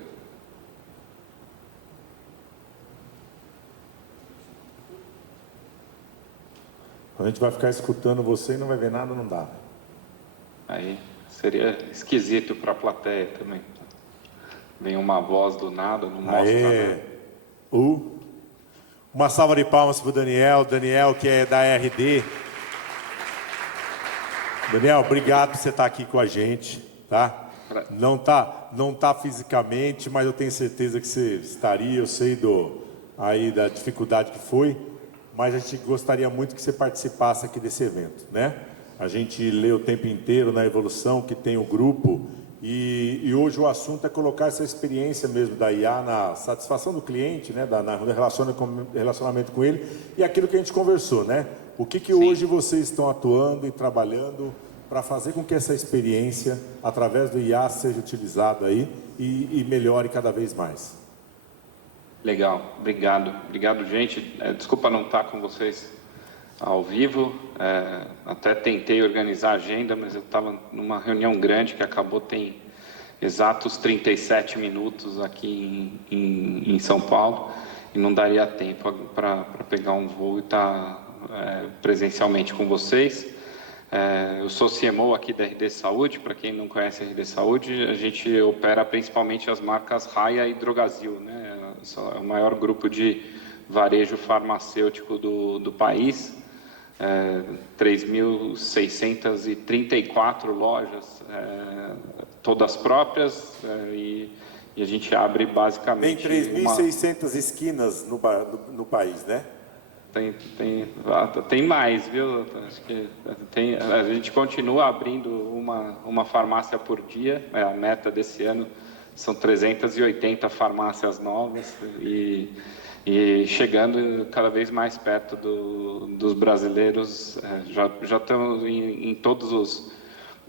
A gente vai ficar escutando você e não vai ver nada, não dá. Aí seria esquisito para a plateia também. Vem uma voz do nada, não mostra nada. Uma salva de palmas para o Daniel, que é da RD. Daniel, obrigado por você estar aqui com a gente, tá? Não tá fisicamente, mas eu tenho certeza que você estaria. Eu sei da dificuldade que foi, mas a gente gostaria muito que você participasse aqui desse evento, né? A gente lê o tempo inteiro na evolução que tem o grupo e hoje o assunto é colocar essa experiência mesmo da IA na satisfação do cliente, né? No relacionamento com ele e aquilo que a gente conversou, né? O que hoje vocês estão atuando e trabalhando para fazer com que essa experiência, através do IA, seja utilizada aí e melhore cada vez mais. Legal, obrigado. Obrigado, gente. Desculpa não estar com vocês ao vivo. Até tentei organizar a agenda, mas eu estava numa reunião grande que acabou, tem exatos 37 minutos aqui em São Paulo, e não daria tempo para pegar um voo e estar presencialmente com vocês. Eu sou CMO aqui da RD Saúde. Para quem não conhece a RD Saúde, a gente opera principalmente as marcas Raia e Drogasil, né? É o maior grupo de varejo farmacêutico do país. 3.634 lojas, todas próprias, e a gente abre basicamente... Tem 3.600 esquinas no país, né? Tem mais, viu? Acho que a gente continua abrindo uma farmácia por dia. A meta desse ano são 380 farmácias novas e chegando cada vez mais perto dos brasileiros. Já estamos em todos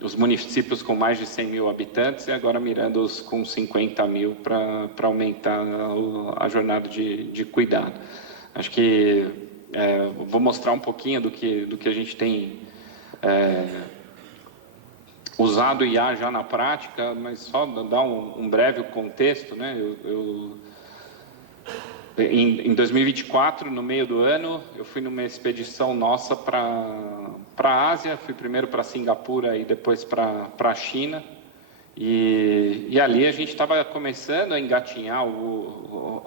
os municípios com mais de 100 mil habitantes e agora mirando os com 50 mil para aumentar a jornada de cuidado. Acho que vou mostrar um pouquinho do que a gente tem usado IA já na prática, mas só dar um breve contexto, né? Em 2024, no meio do ano, eu fui numa expedição nossa para a Ásia. Fui primeiro para Singapura e depois para a China. E ali a gente estava começando a engatinhar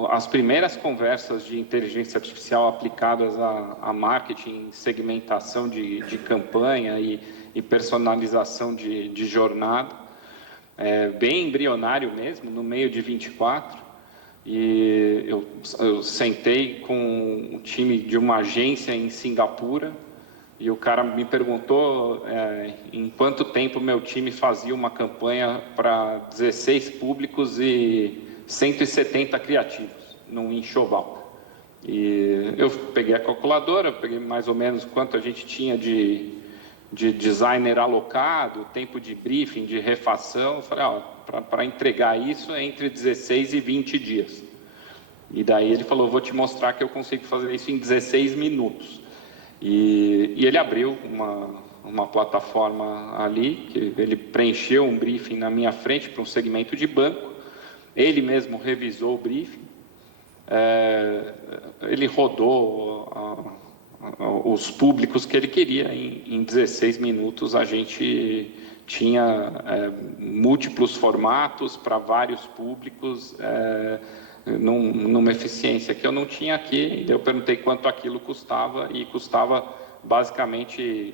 as primeiras conversas de inteligência artificial aplicadas a marketing, segmentação de campanha e personalização de jornada. Bem embrionário mesmo, no meio de 24. E eu sentei com o time de uma agência em Singapura e o cara me perguntou em quanto tempo meu time fazia uma campanha para 16 públicos e 170 criativos, num enxoval. E eu peguei a calculadora, peguei mais ou menos quanto a gente tinha de designer alocado, tempo de briefing, de refação. Eu falei, para entregar isso é entre 16 e 20 dias. E daí ele falou, vou te mostrar que eu consigo fazer isso em 16 minutos. E ele abriu uma plataforma ali, que ele preencheu um briefing na minha frente para um segmento de banco. Ele mesmo revisou o briefing. Ele rodou os públicos que ele queria. Em 16 minutos a gente tinha múltiplos formatos para vários públicos, numa eficiência que eu não tinha aqui. Eu perguntei quanto aquilo custava e custava basicamente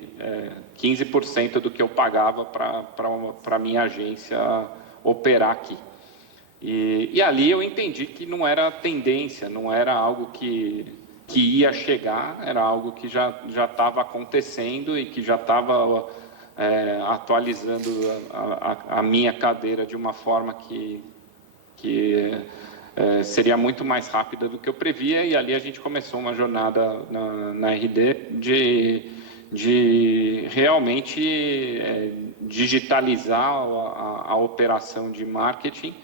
15% do que eu pagava para a minha agência operar aqui. E ali eu entendi que não era tendência, não era algo que ia chegar, era algo que já estava acontecendo e que já estava atualizando a minha cadeira de uma forma que seria muito mais rápida do que eu previa. E ali a gente começou uma jornada na RD de realmente digitalizar a operação de marketing.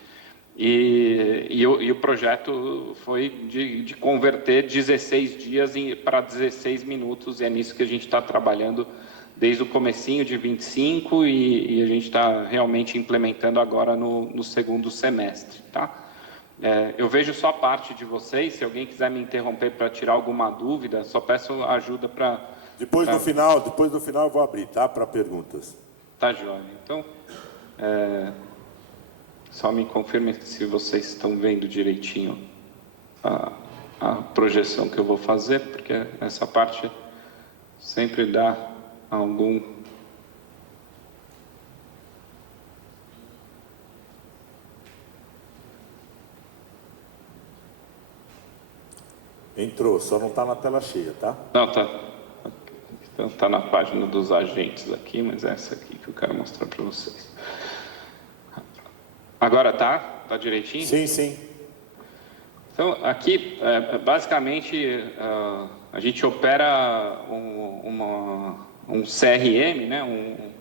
E o projeto foi de converter 16 dias para 16 minutos, e é nisso que a gente está trabalhando desde o comecinho de 25 e a gente está realmente implementando agora no segundo semestre, tá? Eu vejo só parte de vocês. Se alguém quiser me interromper para tirar alguma dúvida, só peço ajuda para... Depois do final eu vou abrir, tá? Para perguntas. Tá, joia. Então, só me confirme se vocês estão vendo direitinho a projeção que eu vou fazer, porque essa parte sempre dá algum... Entrou, só não está na tela cheia, tá? Não, tá. Então, tá na página dos agentes aqui, mas é essa aqui que eu quero mostrar para vocês. Agora tá? Tá direitinho? Sim, sim. Então, aqui, basicamente, a gente opera um CRM, né?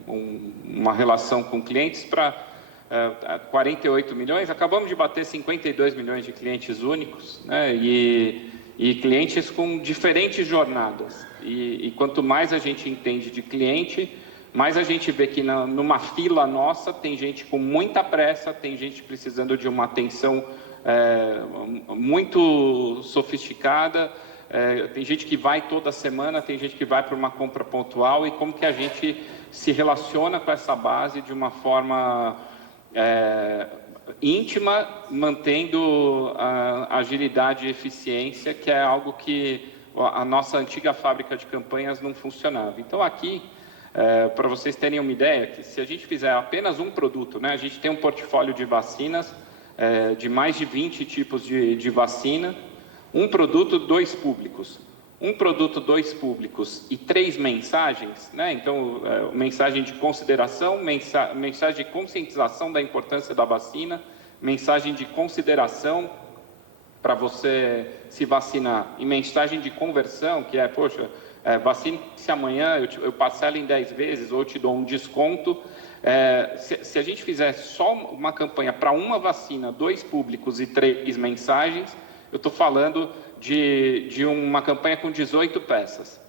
Uma relação com clientes para 48 milhões. Acabamos de bater 52 milhões de clientes únicos, né? E clientes com diferentes jornadas. E quanto mais a gente entende de cliente, mais a gente vê que numa fila nossa tem gente com muita pressa, tem gente precisando de uma atenção muito sofisticada, tem gente que vai toda semana, tem gente que vai para uma compra pontual, e como que a gente se relaciona com essa base de uma forma íntima, mantendo a agilidade e eficiência, que é algo que a nossa antiga fábrica de campanhas não funcionava. Então aqui, para vocês terem uma ideia, que se a gente fizer apenas um produto, né, a gente tem um portfólio de vacinas, de mais de 20 tipos de vacina, um produto, 2 públicos. Um produto, 2 públicos e 3 mensagens, né? Então, mensagem de consideração, mensagem de conscientização da importância da vacina, mensagem de consideração para você se vacinar, e mensagem de conversão, que é, poxa, vacine-se amanhã, eu parcelo em 10 vezes ou te dou um desconto. Se a gente fizer só uma campanha para uma vacina, 2 públicos e 3 mensagens, eu estou falando de uma campanha com 18 peças.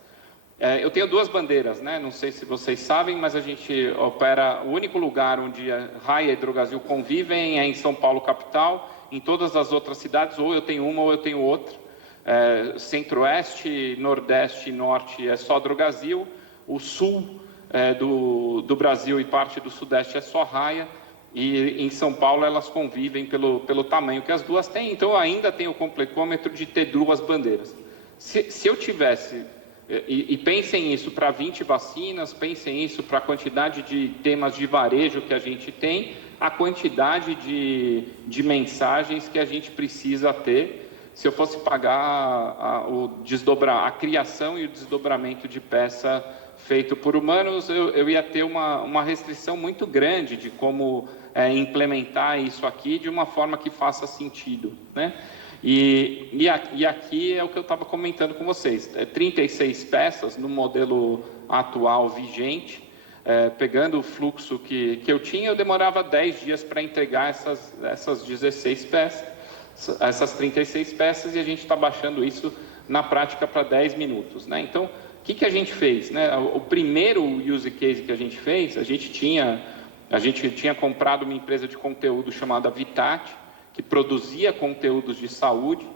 Eu tenho 2 bandeiras, né? Não sei se vocês sabem, mas a gente opera, o único lugar onde a Raia e Drogasil convivem é em São Paulo, capital. Em todas as outras cidades, ou eu tenho uma ou eu tenho outra. Centro-Oeste, Nordeste e Norte é só Drogasil. O Sul do Brasil e parte do Sudeste é só Raia. E em São Paulo elas convivem pelo tamanho que as duas têm. Então eu ainda tenho o complicômetro de ter 2 bandeiras. Se eu tivesse, e pensem isso para 20 vacinas, pensem isso para a quantidade de temas de varejo que a gente tem, a quantidade de mensagens que a gente precisa ter. Se eu fosse pagar a criação e o desdobramento de peça feito por humanos, eu ia ter uma restrição muito grande de como implementar isso aqui de uma forma que faça sentido, né? E aqui é o que eu estava comentando com vocês, 36 peças no modelo atual vigente. Pegando o fluxo que eu tinha, eu demorava 10 dias para entregar essas 16 peças, essas 36 peças, e a gente está baixando isso na prática para 10 minutos, né? Então, o que a gente fez, né? O primeiro use case que a gente fez, a gente tinha comprado uma empresa de conteúdo chamada Vitat, que produzia conteúdos de saúde,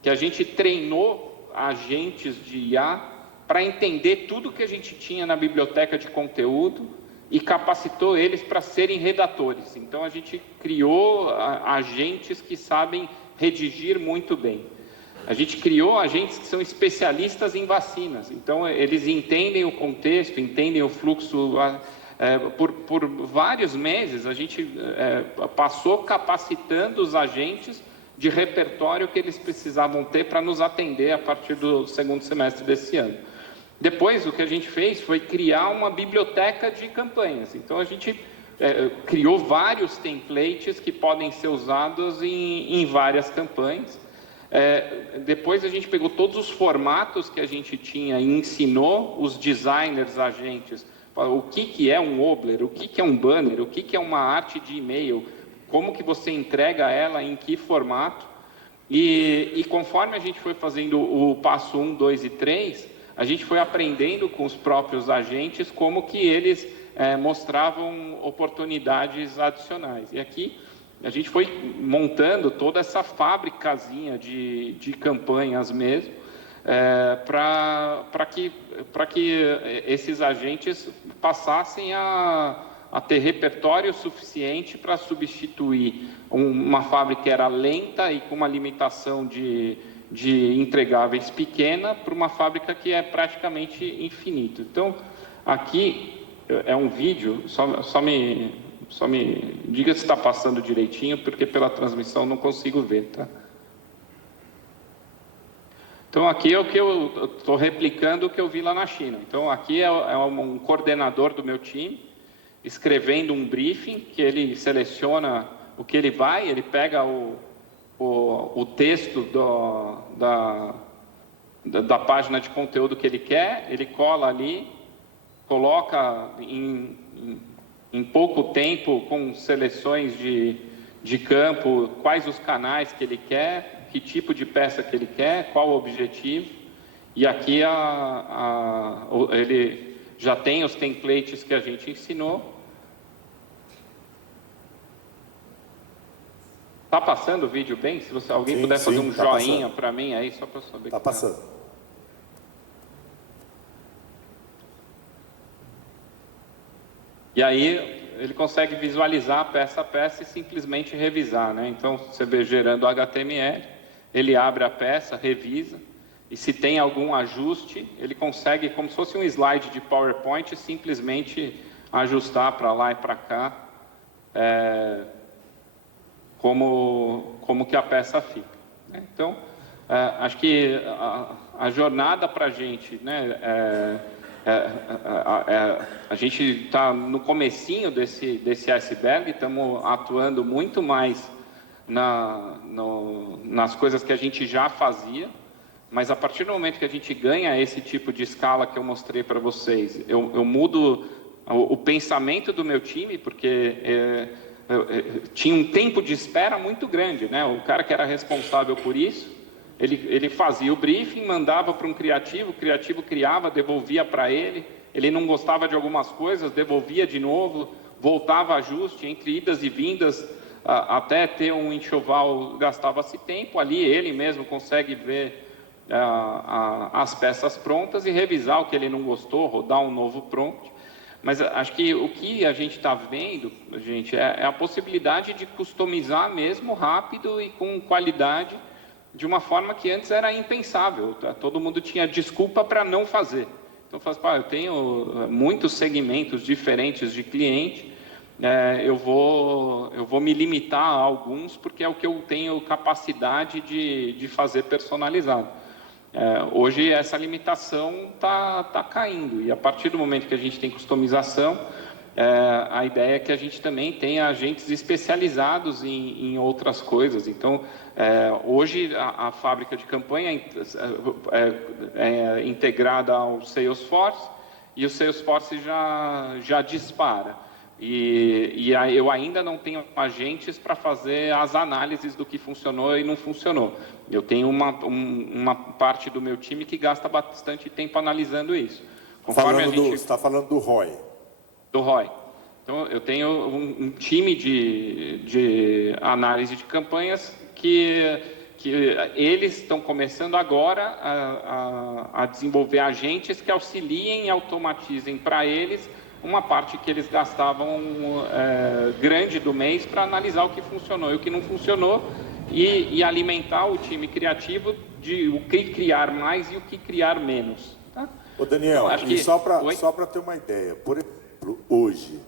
que a gente treinou agentes de IA para entender tudo que a gente tinha na biblioteca de conteúdo e capacitou eles para serem redatores. Então, a gente criou agentes que sabem redigir muito bem. A gente criou agentes que são especialistas em vacinas. Então, eles entendem o contexto, entendem o fluxo. Por vários meses, a gente passou capacitando os agentes de repertório que eles precisavam ter para nos atender a partir do 2º semestre desse ano. Depois, o que a gente fez foi criar uma biblioteca de campanhas. Então, a gente criou vários templates que podem ser usados em várias campanhas. Depois, a gente pegou todos os formatos que a gente tinha e ensinou os designers, agentes, o que é um Obler, o que é um banner, o que é uma arte de e-mail, como que você entrega ela, em que formato. E conforme a gente foi fazendo o passo 1, 2 e 3, a gente foi aprendendo com os próprios agentes como que eles mostravam oportunidades adicionais. E aqui a gente foi montando toda essa fábricazinha de campanhas mesmo, para que esses agentes passassem a ter repertório suficiente para substituir uma fábrica que era lenta e com uma limitação de entregáveis pequena para uma fábrica que é praticamente infinita. Então, aqui é um vídeo, só me diga se está passando direitinho, porque pela transmissão não consigo ver, tá? Então, aqui é o que eu estou replicando o que eu vi lá na China. Então, aqui é um coordenador do meu time, escrevendo um briefing, que ele seleciona o que ele vai, ele pega o texto da página de conteúdo que ele quer, ele cola ali, coloca em pouco tempo, com seleções de campo, quais os canais que ele quer, que tipo de peça que ele quer, qual o objetivo. E aqui ele já tem os templates que a gente ensinou. Tá passando o vídeo bem? Se alguém puder fazer um joinha para mim aí, só para saber. Tá passando. E aí ele consegue visualizar peça a peça e simplesmente revisar, né? Então, você vê gerando HTML, ele abre a peça, revisa, e se tem algum ajuste, ele consegue, como se fosse um slide de PowerPoint, simplesmente ajustar para lá e para cá, como que a peça fica, né? Então, acho que a jornada para a gente, né, a gente está no comecinho desse iceberg, estamos atuando muito mais nas coisas que a gente já fazia, mas a partir do momento que a gente ganha esse tipo de escala que eu mostrei para vocês, eu mudo o pensamento do meu time, porque tinha um tempo de espera muito grande, né? O cara que era responsável por isso, ele fazia o briefing, mandava para um criativo, o criativo criava, devolvia para ele não gostava de algumas coisas, devolvia de novo, voltava a ajuste, entre idas e vindas, até ter um enxoval, gastava-se tempo, ali ele mesmo consegue ver as peças prontas e revisar o que ele não gostou, rodar um novo prompt. Mas acho que o que a gente está vendo, gente, é a possibilidade de customizar mesmo rápido e com qualidade, de uma forma que antes era impensável, tá? Todo mundo tinha desculpa para não fazer. Então, eu tenho muitos segmentos diferentes de cliente, eu vou me limitar a alguns, porque é o que eu tenho capacidade de fazer personalizado. Hoje, essa limitação está caindo, e a partir do momento que a gente tem customização, a ideia é que a gente também tenha agentes especializados em outras coisas. Então, hoje a fábrica de campanha é integrada ao Salesforce, e o Salesforce já dispara. E eu ainda não tenho agentes para fazer as análises do que funcionou e não funcionou. Eu tenho uma parte do meu time que gasta bastante tempo analisando isso. Você está falando do ROI. Do ROI. Então, eu tenho um time de análise de campanhas que eles estão começando agora a desenvolver agentes que auxiliem e automatizem para eles uma parte que eles gastavam grande do mês para analisar o que funcionou e o que não funcionou e alimentar o time criativo de o que criar mais e o que criar menos. Tá? Ô Daniel, então, só para ter uma ideia, por exemplo, hoje,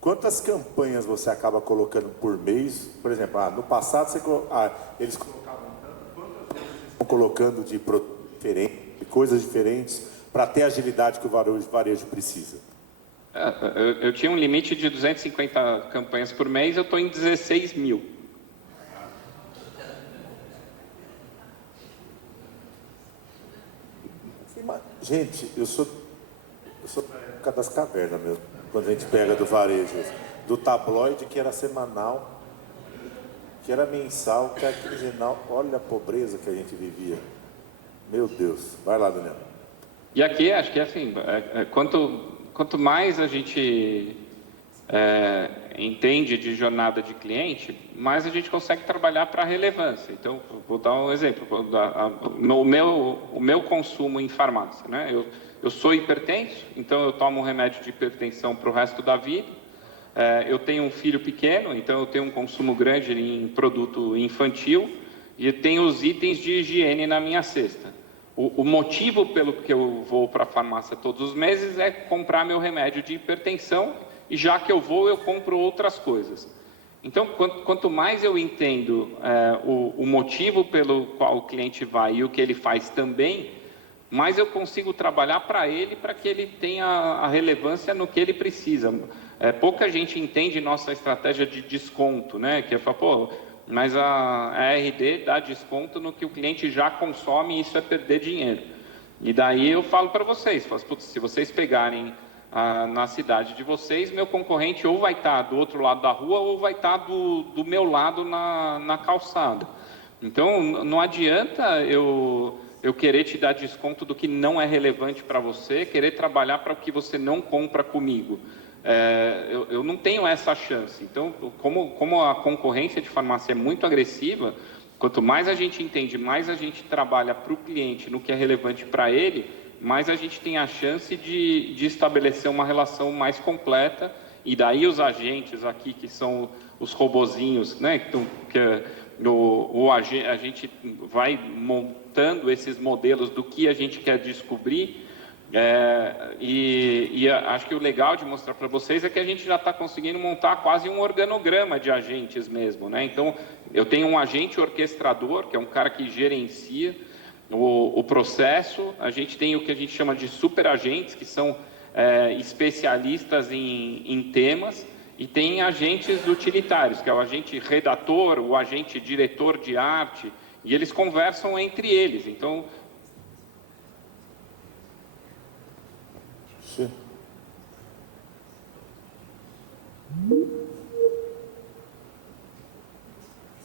quantas campanhas você acaba colocando por mês? Por exemplo, no passado eles colocavam tanto, quantas vezes eles estão colocando de coisas diferentes para ter a agilidade que o varejo precisa? Eu tinha um limite de 250 campanhas por mês, eu estou em 16 mil. Gente, eu sou da época das cavernas mesmo, quando a gente pega do varejo, do tabloide que era semanal, que era mensal, que era quinzenal. Olha a pobreza que a gente vivia. Meu Deus. Vai lá, Daniel. E aqui, acho que assim, quanto mais a gente entende de jornada de cliente, mais a gente consegue trabalhar para relevância. Então, vou dar um exemplo. O meu consumo em farmácia, né? Eu sou hipertenso, então eu tomo um remédio de hipertensão para o resto da vida. Eu tenho um filho pequeno, então eu tenho um consumo grande em produto infantil e tenho os itens de higiene na minha cesta. O motivo pelo que eu vou para a farmácia todos os meses é comprar meu remédio de hipertensão, e já que eu vou, eu compro outras coisas. Então, quanto mais eu entendo o motivo pelo qual o cliente vai e o que ele faz também, mais eu consigo trabalhar para ele, para que ele tenha a relevância no que ele precisa. Pouca gente entende nossa estratégia de desconto, né? Que é falar, pô, mas a RD dá desconto no que o cliente já consome e isso é perder dinheiro. E daí eu falo para vocês, se vocês pegarem na cidade de vocês, meu concorrente ou vai estar do outro lado da rua ou vai estar do meu lado na calçada. Então, não adianta eu querer te dar desconto do que não é relevante para você, querer trabalhar para o que você não compra comigo. Eu não tenho essa chance. Então, como a concorrência de farmácia é muito agressiva, quanto mais a gente entende, mais a gente trabalha para o cliente no que é relevante para ele, mais a gente tem a chance de estabelecer uma relação mais completa. E daí os agentes aqui, que são os robozinhos, né, a gente vai montando esses modelos do que a gente quer descobrir. E acho que o legal de mostrar para vocês é que a gente já está conseguindo montar quase um organograma de agentes mesmo, né? Então, eu tenho um agente orquestrador, que é um cara que gerencia o processo. A gente tem o que a gente chama de superagentes, que são especialistas em temas, e tem agentes utilitários, que é o agente redator, o agente diretor de arte, e eles conversam entre eles. Então,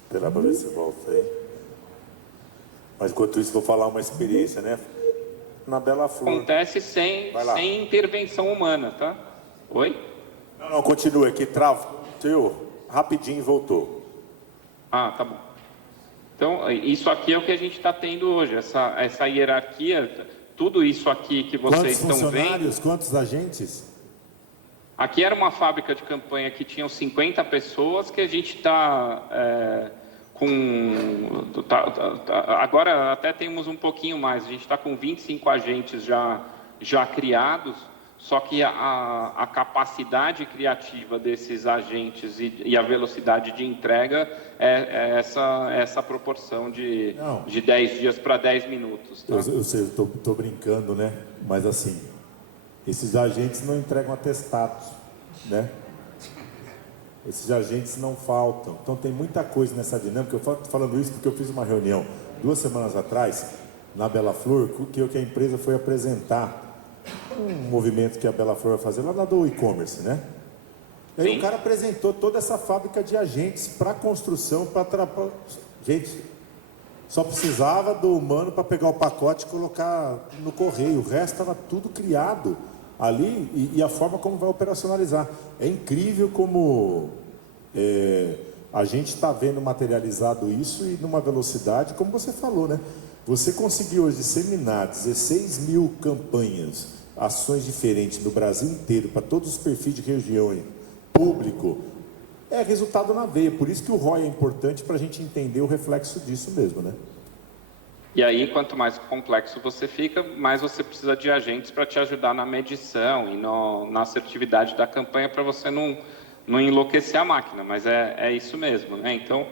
esperar para ver se volta aí. Mas enquanto isso, vou falar uma experiência, né? Na Bela Flor. Acontece sem intervenção humana, tá? Oi? Não, continua aqui, rapidinho voltou. Ah, tá bom. Então, isso aqui é o que a gente está tendo hoje, essa hierarquia, tudo isso aqui que vocês estão vendo. Quantos funcionários, quantos agentes? Aqui era uma fábrica de campanha que tinham 50 pessoas, que a gente está agora até temos um pouquinho mais, a gente está com 25 agentes já criados, só que a capacidade criativa desses agentes e a velocidade de entrega é essa proporção de 10 dias para 10 minutos. Tá? Eu sei, eu estou brincando, né? Mas assim, esses agentes não entregam atestados, né? Esses agentes não faltam. Então tem muita coisa nessa dinâmica. Eu estou falando isso porque eu fiz uma reunião 2 semanas atrás na Bela Flor, que a empresa foi apresentar um movimento que a Bela Flor vai fazer lá do e-commerce, né? E aí o cara apresentou toda essa fábrica de agentes para construção, gente, só precisava do humano para pegar o pacote e colocar no correio. O resto estava tudo criado ali e a forma como vai operacionalizar. É incrível como a gente está vendo materializado isso e numa velocidade, como você falou, né? Você conseguiu hoje disseminar 16 mil campanhas, ações diferentes no Brasil inteiro, para todos os perfis de região, público, é resultado na veia. Por isso que o ROI é importante para a gente entender o reflexo disso mesmo, né? E aí, quanto mais complexo você fica, mais você precisa de agentes para te ajudar na medição e na assertividade da campanha, para você não enlouquecer a máquina. Mas é isso mesmo, né? Então,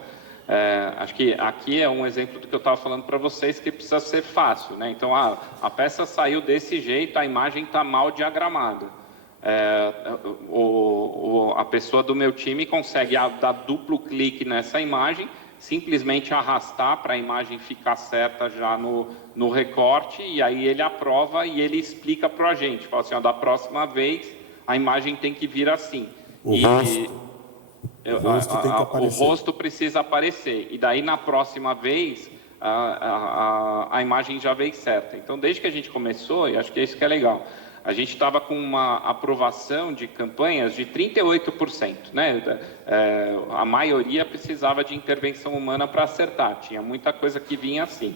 acho que aqui é um exemplo do que eu estava falando para vocês, que precisa ser fácil, né? Então, a peça saiu desse jeito, a imagem está mal diagramada. A pessoa do meu time consegue dar duplo clique nessa imagem, simplesmente arrastar para a imagem ficar certa já no recorte, e aí ele aprova e ele explica para a gente, fala assim, da próxima vez a imagem tem que vir assim. O rosto tem que aparecer. O rosto precisa aparecer, e daí na próxima vez a imagem já veio certa. Então, desde que a gente começou, e acho que é isso que é legal, a gente estava com uma aprovação de campanhas de 38%, né? A maioria precisava de intervenção humana para acertar, tinha muita coisa que vinha assim.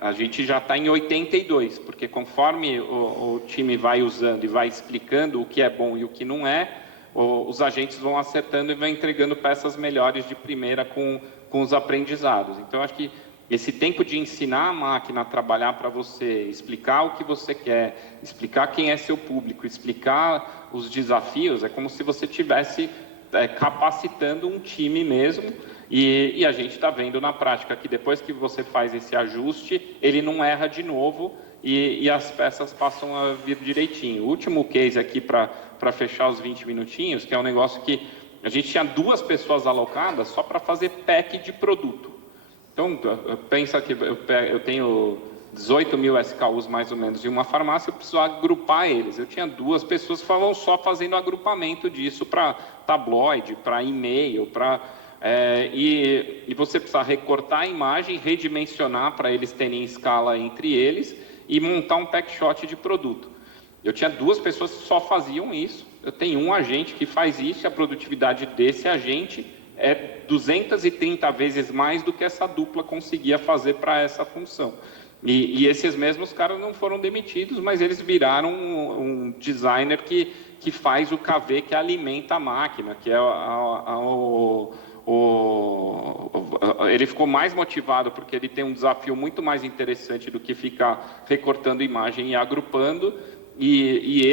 A gente já está em 82%, porque conforme o time vai usando e vai explicando o que é bom e o que não é, os agentes vão acertando e vão entregando peças melhores de primeira com os aprendizados. Então, acho que esse tempo de ensinar a máquina a trabalhar para você, explicar o que você quer, explicar quem é seu público, explicar os desafios, é como se você tivesse capacitando um time mesmo, e a gente está vendo na prática que depois que você faz esse ajuste, ele não erra de novo e as peças passam a vir direitinho. O último case aqui para fechar os 20 minutinhos, que é um negócio que a gente tinha 2 pessoas alocadas só para fazer pack de produto. Então, pensa que eu tenho 18 mil SKUs mais ou menos em uma farmácia, eu preciso agrupar eles. Eu tinha 2 pessoas que estavam só fazendo agrupamento disso para tabloide, para e-mail, e você precisa recortar a imagem, redimensionar para eles terem escala entre eles e montar um pack shot de produto. Eu tinha 2 pessoas que só faziam isso. Eu tenho um agente que faz isso e a produtividade desse agente é 230 vezes mais do que essa dupla conseguia fazer para essa função. E esses mesmos caras não foram demitidos, mas eles viraram um designer que faz o KV, que alimenta a máquina, que é ele ficou mais motivado porque ele tem um desafio muito mais interessante do que ficar recortando imagem e agrupando, e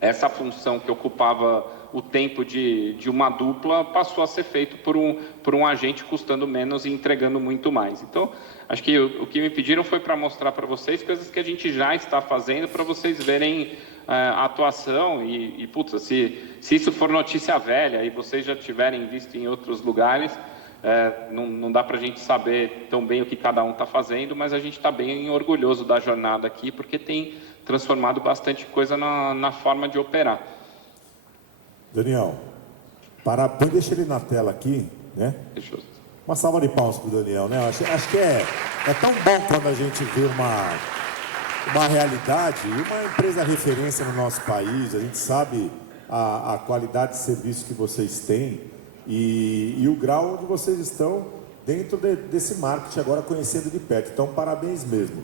essa função que ocupava o tempo de uma dupla passou a ser feito por um agente custando menos e entregando muito mais. Então, acho que o que me pediram foi para mostrar para vocês coisas que a gente já está fazendo, para vocês verem a atuação putz, se isso for notícia velha e vocês já tiverem visto em outros lugares, não dá para a gente saber tão bem o que cada um está fazendo, mas a gente está bem orgulhoso da jornada aqui, porque tem transformado bastante coisa na forma de operar. Daniel, deixa ele na tela aqui, né? Deixa eu... Uma salva de palmas para o Daniel, né? Acho que é tão bom quando a gente vê uma realidade e uma empresa referência no nosso país. A gente sabe a qualidade de serviço que vocês têm e o grau onde vocês estão dentro desse marketing agora conhecendo de perto. Então, parabéns mesmo.